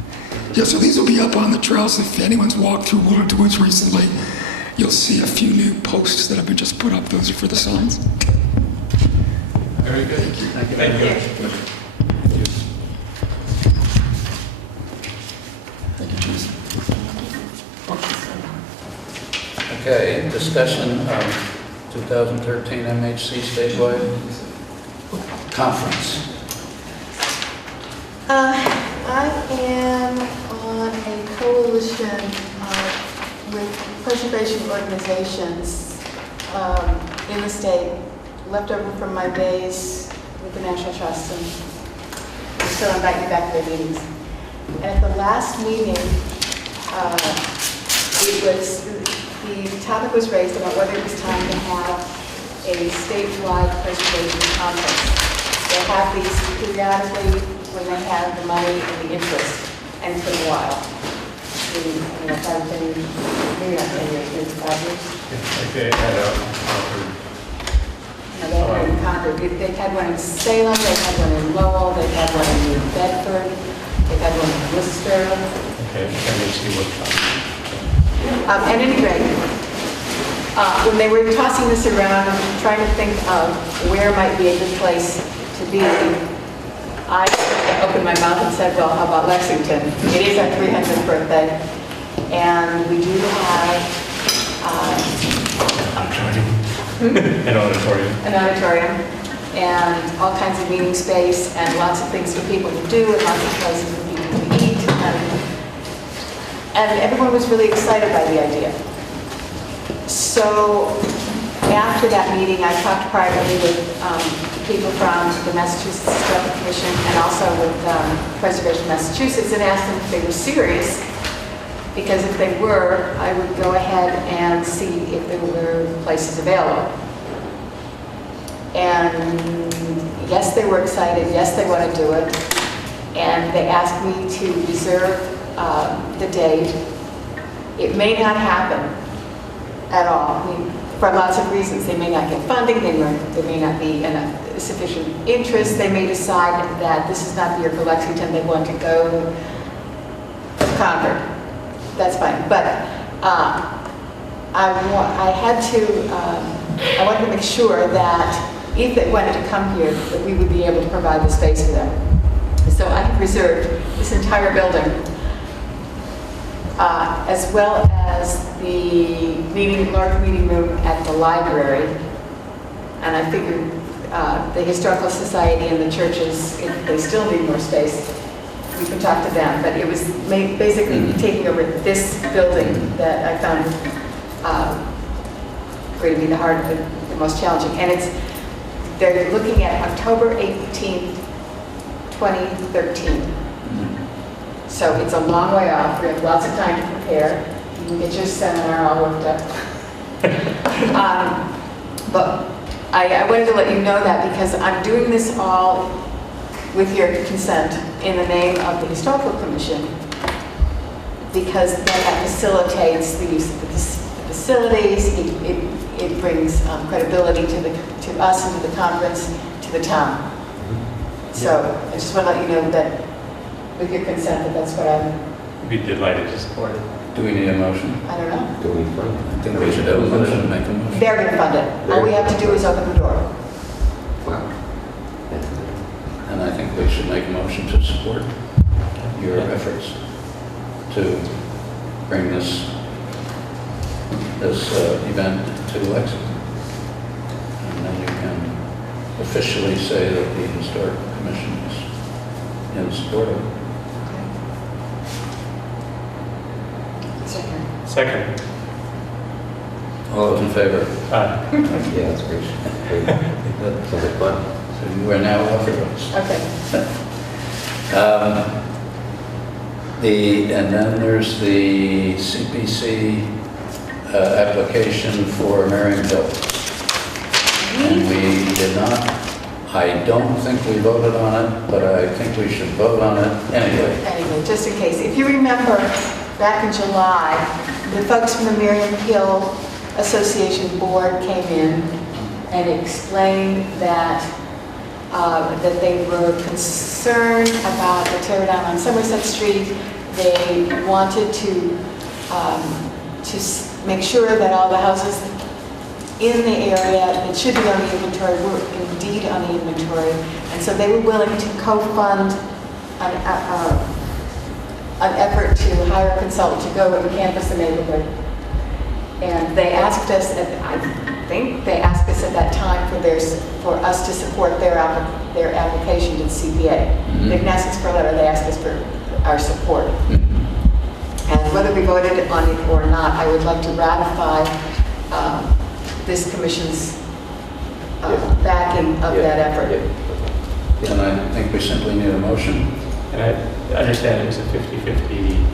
yeah, so these will be up on the trails. If anyone's walked through Woodland Woods recently, you'll see a few new posts that have been just put up. Those are for the signs. Very good. Thank you. Thank you. Thank you, Jason. Okay, discussion of 2013 MHC statewide conference. I am on a coalition with preservation organizations in the state, left over from my days with the National Trust, and so I invite you back to their meetings. And at the last meeting, the topic was raised about whether it was time to have a statewide preservation conference. They have these periodically when they have the money and the interest, and it's been a while. Maybe not 10 years, maybe 5 years. Okay, I had offered They had one in Concord. They've had one in Salem, they've had one in Lowell, they've had one in New Bedford, they've had one in Worcester. Okay, let me see what. At any rate, when they were tossing this around, trying to think of where might be a good place to be, I opened my mouth and said, well, how about Lexington? It is our 300th birthday, and we do have An auditorium. an auditorium and all kinds of meeting space and lots of things for people to do and lots of places for people to eat. And everyone was really excited by the idea. So after that meeting, I talked privately with people from the Massachusetts Historical Commission and also with Preservation Massachusetts and asked them if they were serious, because if they were, I would go ahead and see if there were places available. And yes, they were excited, yes, they want to do it, and they asked me to reserve the date. It may not happen at all. I mean, for lots of reasons. They may not get funding, there may not be enough sufficient interest, they may decide that this is not the year for Lexington, they want to go to Concord. That's fine, but I wanted to make sure that if they wanted to come here, that we would be able to provide the space for them. So I have reserved this entire building, as well as the large meeting room at the library. And I figured the Historical Society and the churches, if they still need more space, we can talk to them. But it was basically taking over this building that I found going to be the most challenging. And they're looking at October 18th, 2013. So it's a long way off. We have lots of time to prepare. You can get your seminar all worked up. But I wanted to let you know that because I'm doing this all with your consent in the name of the Historical Commission, because then that facilitates the use of the facilities. It brings credibility to us and to the conference, to the town. So I just want to let you know that with your consent, that's what I'm... Be delighted to support it. Do we need a motion? I don't know. Do we fund I think we should have a motion to make a motion. They're going to fund it. All we have to do is open the door. Wow. And I think we should make a motion to support your efforts to bring this event to Lexington. And then you can officially say that the Historical Commission is in support of it. Second. All those in favor? Aye. Yeah, that's great. That sounds like fun. So you are now authorized. Okay. And then there's the CPC application for Marionville. And we did not, I don't think we voted on it, but I think we should vote on it anyway. Anyway, just in case. If you remember, back in July, the folks from the Miriam Hill Association Board came in and explained that they were concerned about the tear down on Somerset Street. They wanted to make sure that all the houses in the area that should be on the inventory were indeed on the inventory. And so they were willing to co-fund an effort to hire a consultant to go and canvass the neighborhood. And they asked us, I think they asked us at that time for us to support their application to the CPA. They didn't ask us for a letter, they asked us for our support. And whether we voted on it or not, I would like to ratify this commission's backing of that effort. And I think we simply need a motion. And I understand it was a 50-50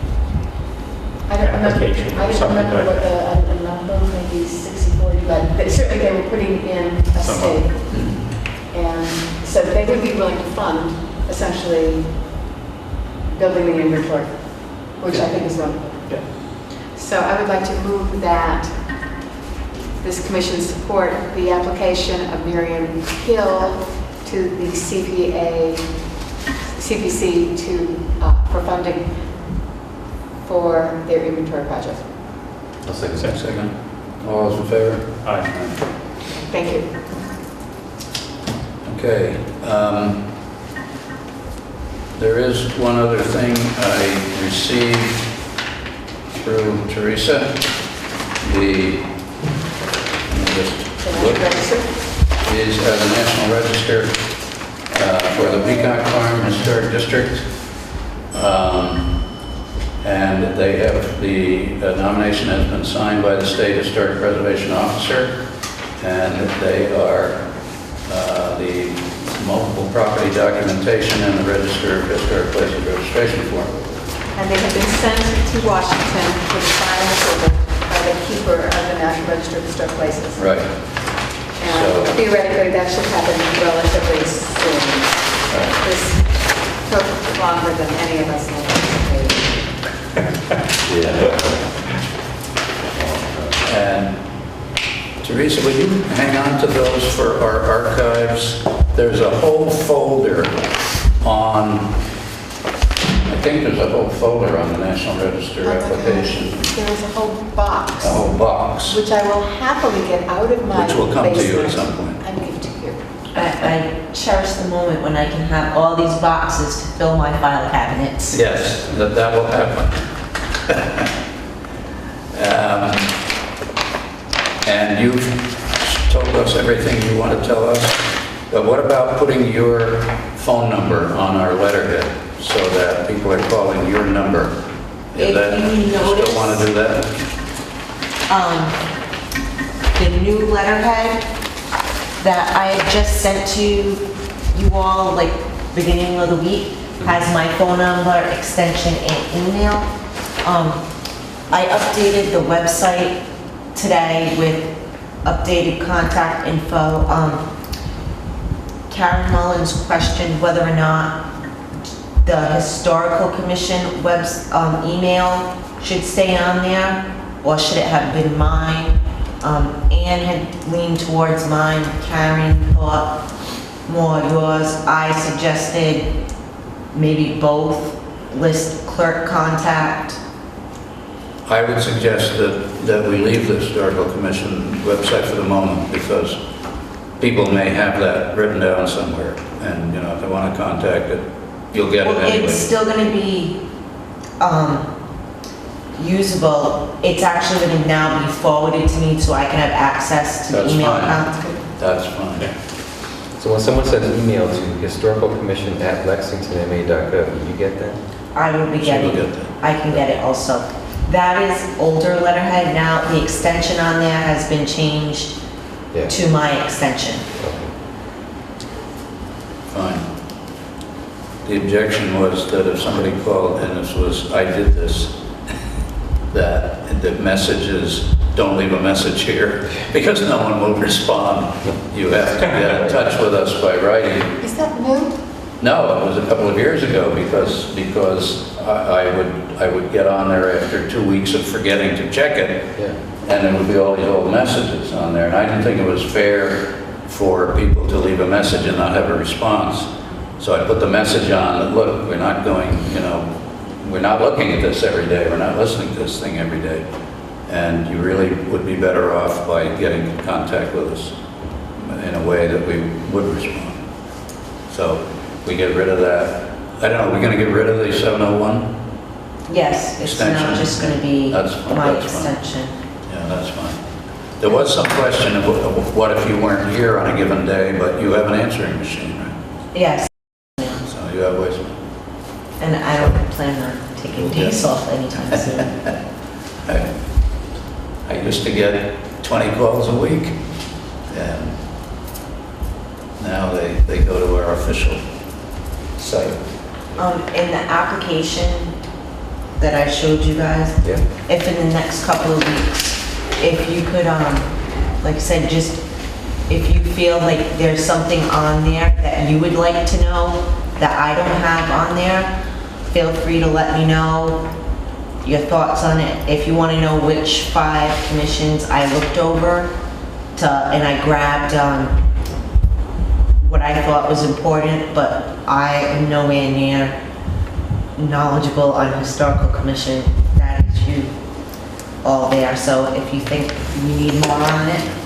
application I or don't something remember like what that. the number, maybe 60-40, but certainly they were putting in a stake. And so they would be willing to fund, essentially, building the inventory, which I think is wonderful. Yeah. So I would like to move that this commission support the application of Miriam Hill to the CPC for funding for their inventory project. I'll second. Second. All those in favor? Aye. Thank you. Okay. There is one other thing I received through Teresa. Let me just look. Is the National Register for the Peacock Farm Historic District. And they have the nomination has been signed by the State Historic Preservation Officer, and they are the multiple property documentation and the Register of Historic Places registration form. And they have been sent to Washington for the final approval by the keeper of the National Register of Historic Places. Right. And So- theoretically, that should happen relatively soon. This took longer than any of us anticipated. And Teresa, would you hang on to those for our archives? There's a whole folder on, I think there's a whole folder on the National Register application, There is a whole box, a whole box, which I will happily get out of my which will come to you at basement some point. and give to you. I cherish the moment when I can have all these boxes to fill my file cabinets. Yes, that will happen. And you've told us everything you want to tell us, but what about putting your phone number on our letterhead so that people are calling your number? If you notice- Still want to do that? The new letterhead that I had just sent to you all, like, beginning of the week, has my phone number, extension, and email. I updated the website today with updated contact info. Karen Mullins questioned whether or not the Historical Commission email should stay on there, or should it have been mine? Anne had leaned towards mine, Karen thought more yours. I suggested maybe both, list clerk contact. I would suggest that we leave the Historical Commission website for the moment, because people may have that written down somewhere, and, you know, if they want to contact it, you'll get it Well, anyway. it's still gonna be, usable. It's actually gonna now be forwarded to me so I can have access to the That's email fine. account. That's fine. So when someone sends email to historicalcommission@lexingtonma.gov, you get that? I will be She will getting, get that. I can get it also. That is older letterhead now. The extension on there has been changed Yeah. to my extension. Fine. The objection was that if somebody called and this was, I did this, that the messages, don't leave a message here, because no one will respond. You have to get in touch with us by writing. Is that new? No, it was a couple of years ago, because I would get on there after 2 weeks of forgetting to check it, Yeah. and there would be all these old messages on there, and I didn't think it was fair for people to leave a message and not have a response. So I put the message on that, look, we're not going, you know, we're not looking at this every day, we're not listening to this thing every day, and you really would be better off by getting in contact with us in a way that we would respond. So we get rid of that. I don't know, we're going to get rid of the 701? Yes, it's now Extension. just gonna be That's fine, my that's fine. extension. Yeah, that's fine. There was some question of what if you weren't here on a given day, but you have an answering machine, right? Yes, So you have ways. and I don't plan on taking days off anytime soon. I used to get 20 calls a week, and now they go to our official site. In the application that I showed you guys, Yeah. if in the next couple of weeks, if you could, like I said, just, if you feel like there's something on there that you would like to know that I don't have on there, feel free to let me know your thoughts on it. If you want to know which 5 commissions I looked over, and I grabbed what I thought was important, but I am nowhere near knowledgeable on historical commission. That is you all there. So if you think you need more on it,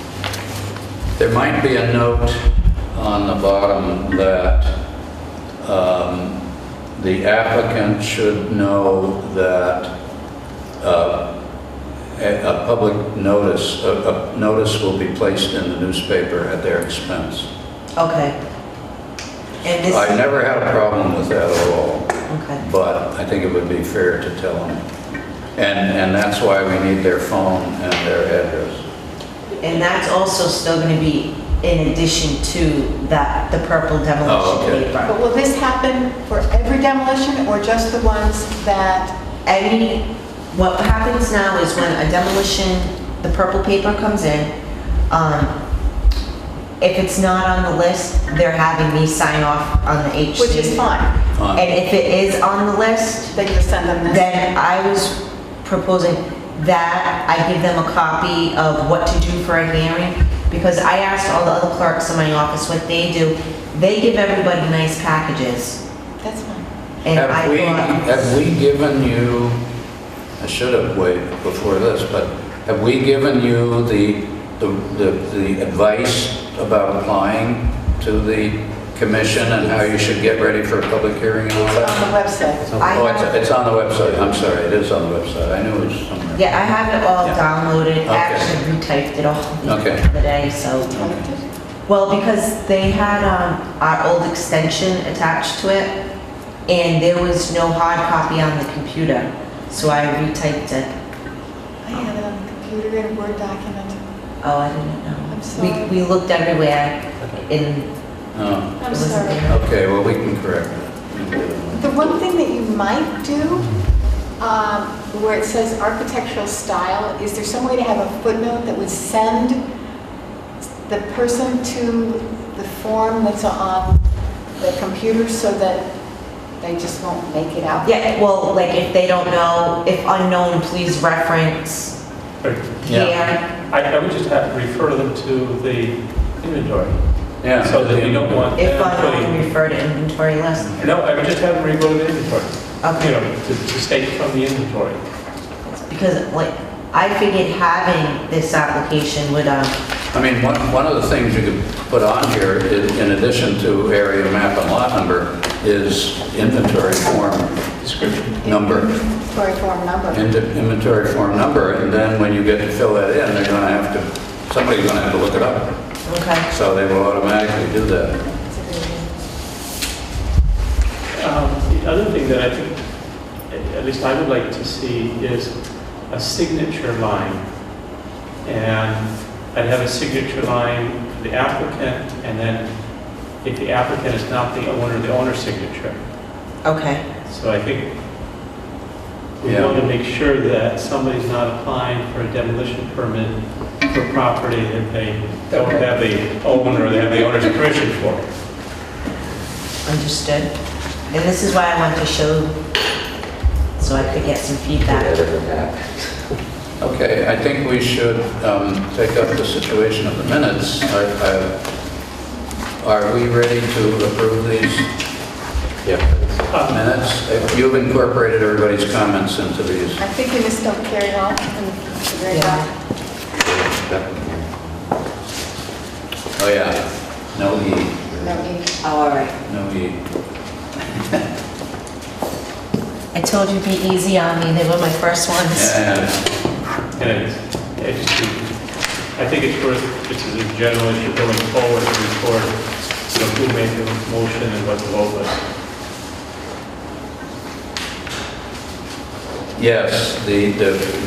There might be a note on the bottom that the applicant should know that a public notice, a notice will be placed in the newspaper at their expense. okay. And this, I never had a problem with that at all, okay. but I think it would be fair to tell them. And that's why we need their phone and their address. And that's also still going to be in addition to that, the purple demolition Oh, okay. paper. But will this happen for every demolition or just the ones that, What happens now is when a demolition, the purple paper comes in, if it's not on the list, they're having me sign off on the HC. which is fine, Fine. And if it is on the list, then you send them this? then I was proposing that I give them a copy of what to do for a hearing, because I asked all the other clerks in my office what they do. They give everybody nice packages. That's fine. And I Have we given you, I should have waited before this, but have we given you the advice about applying to the commission and how you should get ready for a public hearing and all It's that? on the website. Oh, it's on the website. I'm sorry, it is on the website. I knew it was somewhere. Yeah, I have it all Yeah. downloaded. I Okay. actually retyped it all Okay. the other day, so. Well, because they had our old extension attached to it, and there was no hard copy on the computer, so I retyped it. I have it on the computer in a Word document. Oh, I didn't know. I'm sorry. We looked everywhere, and Oh, it I'm wasn't sorry. there. okay, well, we can correct that. The one thing that you might do, where it says architectural style, is there some way to have a footnote that would send the person to the form that's on the computer so that they just won't make it out? Yeah, well, like if they don't know, if unknown, please reference Right. Yeah. here. I would just have to refer them to the inventory, Yeah. so that we don't want If them unknown, putting... refer to inventory list. No, I would just have them refer to the inventory, Okay. you know, to state from the inventory. Because like, I figured having this application would, I mean, one of the things you could put on here, is, in addition to area, map, and lot number, is inventory form Description. number. Inventory form number. Inventory form number, and then when you get to fill that in, they're gonna have to, somebody's gonna have to look it up. okay. So they will automatically do that. That's a good idea. The other thing that I think, at least I would like to see, is a signature line. And I'd have a signature line for the applicant, and then if the applicant is not the owner's signature. Okay. So I think we Yeah. want to make sure that somebody's not applying for a demolition permit for property that they don't have the owner, or they have the owner's permission for. Understood. And this is why I wanted to show, so I could get some feedback. Okay, I think we should take up the situation of the minutes. Are we ready to approve these minutes? You've incorporated everybody's comments into these. I think we just don't carry on and figure it out. Oh, yeah, no E, No need. Oh, all right. no E. I told you be easy on me. They were my first ones. And And I think it's worth, just as a general issue going forward, to record, you know, who made the motion and what the vote was. yes,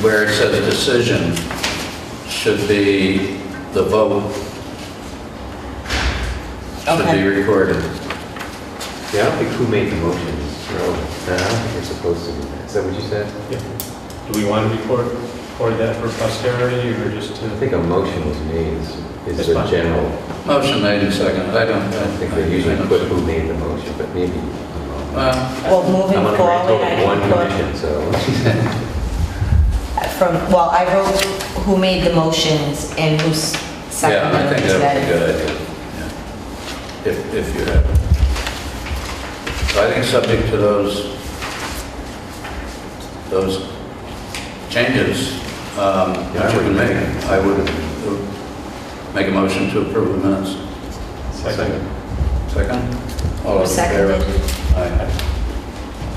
where it says decision should be the vote should Okay. be recorded. Yeah, I don't think who made the motion is relevant. I don't think you're supposed to do that. Is that what you said? Yeah. Do we want to record that for posterity, or just I to? think a motion was made That's is a fine. general. Motion made and seconded. I think they usually put who made the motion, but maybe I'm wrong. Well, Well, moving I'm on a forward, I one can put commission, so. I wrote who made the motions and who second Yeah, I think today. that would be a good idea, yeah. If you have it. So I think subject to those changes that you can make, I would make a motion to approve the minutes. Second. Second? All those in favor? Seconded. Aye.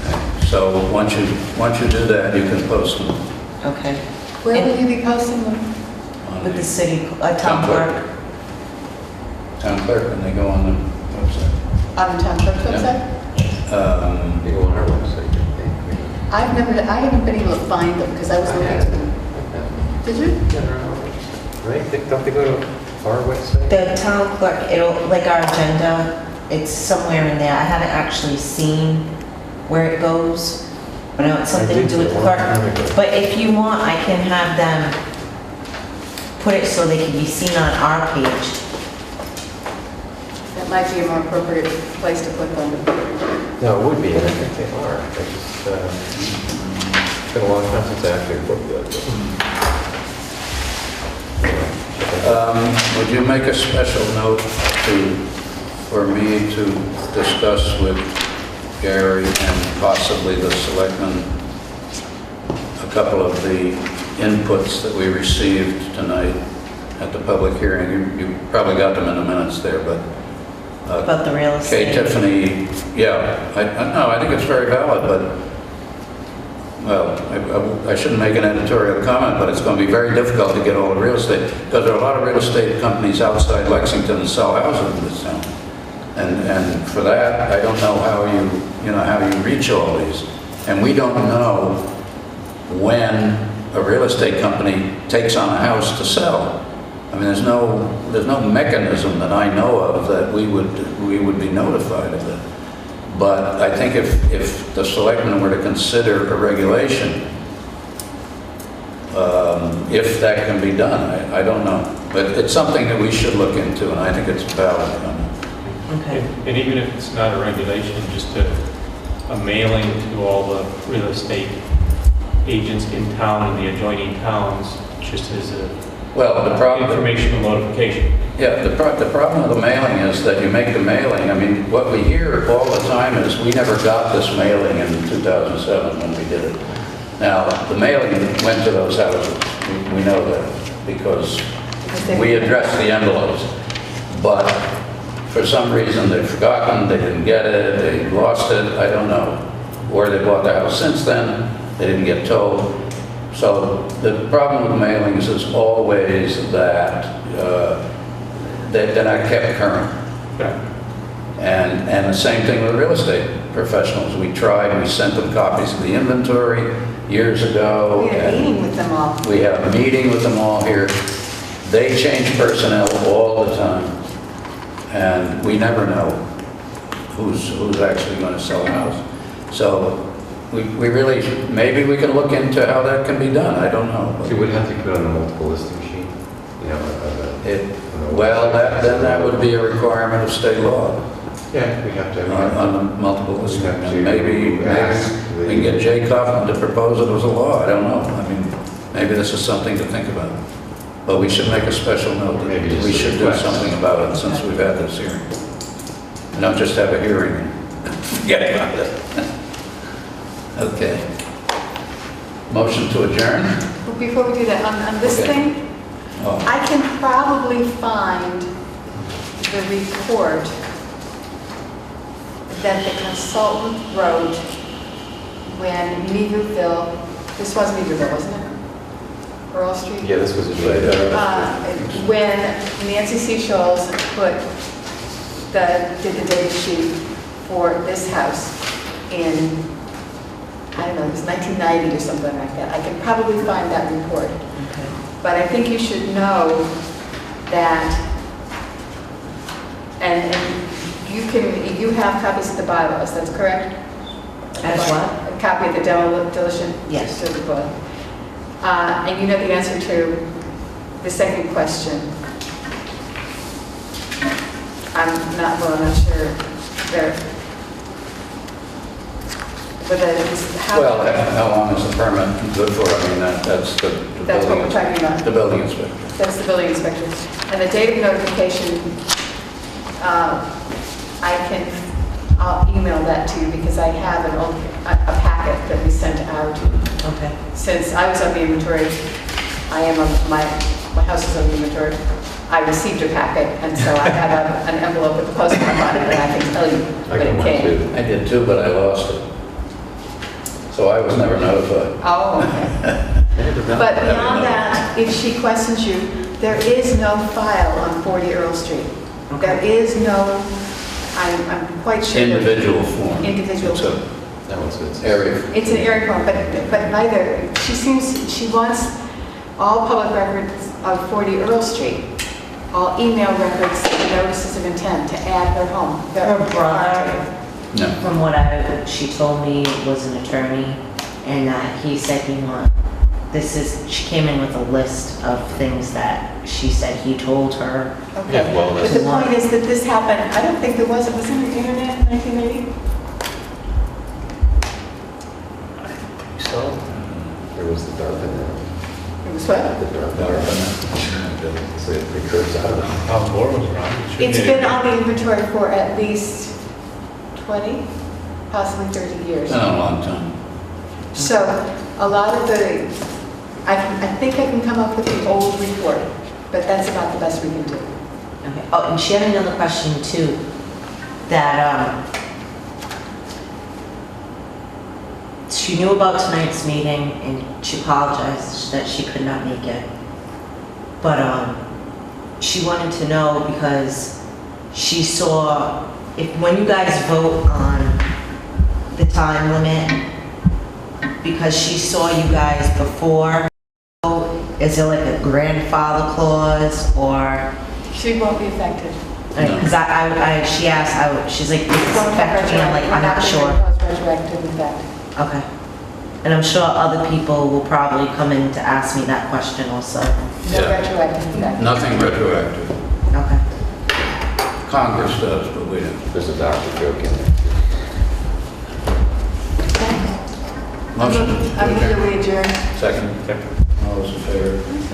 Okay. So once you do that, you can post them. Okay. Where will you be posting them? on With the city, town clerk. Town clerk, and they go on the website. On the town clerk's Yeah. website? They go on our website, I think. I haven't been able to find them because I was looking for them. Did you? Yeah, they're on our website. Right? Don't they go to our website? The town clerk, it'll, like our agenda, it's somewhere in there. I haven't actually seen where it goes. I know it's something to do with the clerk. But if you want, I can have them put it so they can be seen on our page. That might be a more appropriate place to put them. No, it would be, and I think they are. I just, it's been a long time since I actually looked at it. Would you make a special note for me to discuss with Gary and possibly the selectmen a couple of the inputs that we received tonight at the public hearing? You probably got them in the minutes there, but About the real estate. Kay Tiffany, yeah, I think it's very valid, but, well, I shouldn't make an editorial comment, but it's going to be very difficult to get all the real estate, because there are a lot of real estate companies outside Lexington that sell houses in this town. And for that, I don't know how you reach all these. And we don't know when a real estate company takes on a house to sell. I mean, there's no mechanism that I know of that we would be notified of it. But I think if the selectmen were to consider a regulation, if that can be done, I don't know. But it's something that we should look into, and I think it's valid. Okay. And even if it's not a regulation, just a mailing to all the real estate agents in town and the adjoining towns, just as a Well, the problem... informational notification. Yeah, the problem with the mailing is that you make the mailing, I mean, what we hear all the time is, we never got this mailing in 2007 when we did it. Now, the mailing went to those houses, we know that, because we addressed the envelopes. But for some reason, they've forgotten, they didn't get it, they lost it, I don't know. Or they bought the house since then, they didn't get told. So the problem with mailings is always that they're not kept current. And the same thing with real estate professionals. We sent them copies of the inventory years ago. We had a meeting with them all. We had a meeting with them all here. They change personnel all the time. And we never know who's actually going to sell a house. So we really, maybe we can look into how that can be done. I don't know. So you would have to put on a multiple listing sheet, Well, then that would be a requirement of state law Yeah, we have to. on the multiple listing. have to And maybe ask we can get Jay Kaufman to propose it as a law. I don't know. I mean, maybe this is something to think about. But we should make a special note that Maybe just we a should do request. something about it since we've had this hearing. And not just have a hearing and forget about it. Okay. Motion to adjourn? But before we do that, on this Okay. thing, Oh, I can probably find the report that the consultant wrote when Meagerville, this was Meagerville, wasn't it? Earl Street? Yeah, this was a When Nancy C. Scholes did the data sheet for this house in, I don't know, it was 1990 or something like that. I can probably find that report. Okay. But I think you should know that, and you have copies of the bylaws, that's correct? As what? A copy of the demolition? Yes. Certificate. And you know the answer to the second question. I'm not sure there. But that is how. Well, how long is the permit good for? I mean, that's the That's what we're talking about. The building inspector. That's the building inspector. And the date of notification, I'll email that to you because I have a packet that we sent out. Okay. Since I was on the inventory, my house is on the inventory. I received a packet, and so I have an envelope with the postmark on it, and I can tell you when it came. I did too, but I lost it. So I was never notified. Oh, okay. But beyond that, if she questions you, there is no file on 40 Earl Street. There is no, I'm quite sure. Individual form. Individual. It's a No, it's area. It's an area form, but neither, she wants all public records of 40 Earl Street, all email records, notices of intent to add her home. Her brother, No. from what she told me, was an attorney, and he said she came in with a list of things that she said he told her. Okay. Yeah, well, But the point is that this happened, I don't think was it on the internet in 1980? So, there was the dark in there. It was what? The dark. So it recurs out of it. How Moore was around. It's been on the inventory for at least 20, possibly 30 years. It's been a long time. So a lot of the, I think I can come up with the old report, but that's about the best we can do. Okay. Oh, and she had another question too, that she knew about tonight's meeting and she apologized that she could not make it. But she wanted to know because she saw, when you guys vote on the time limit, because she saw you guys before, is there like a grandfather clause or? She won't be affected. Because she asked, she's like, it's Won't be affecting me, I'm like, I'm not retroactive. sure. We're not gonna cause retroactive effect. Okay. And I'm sure other people will probably come in to ask me that question also. No Yeah. retroactive effect. Nothing retroactive. Okay. Congress does, but we don't. There's a doctor joke in there. Motion. I'm going to adjourn. Second. All those in favor?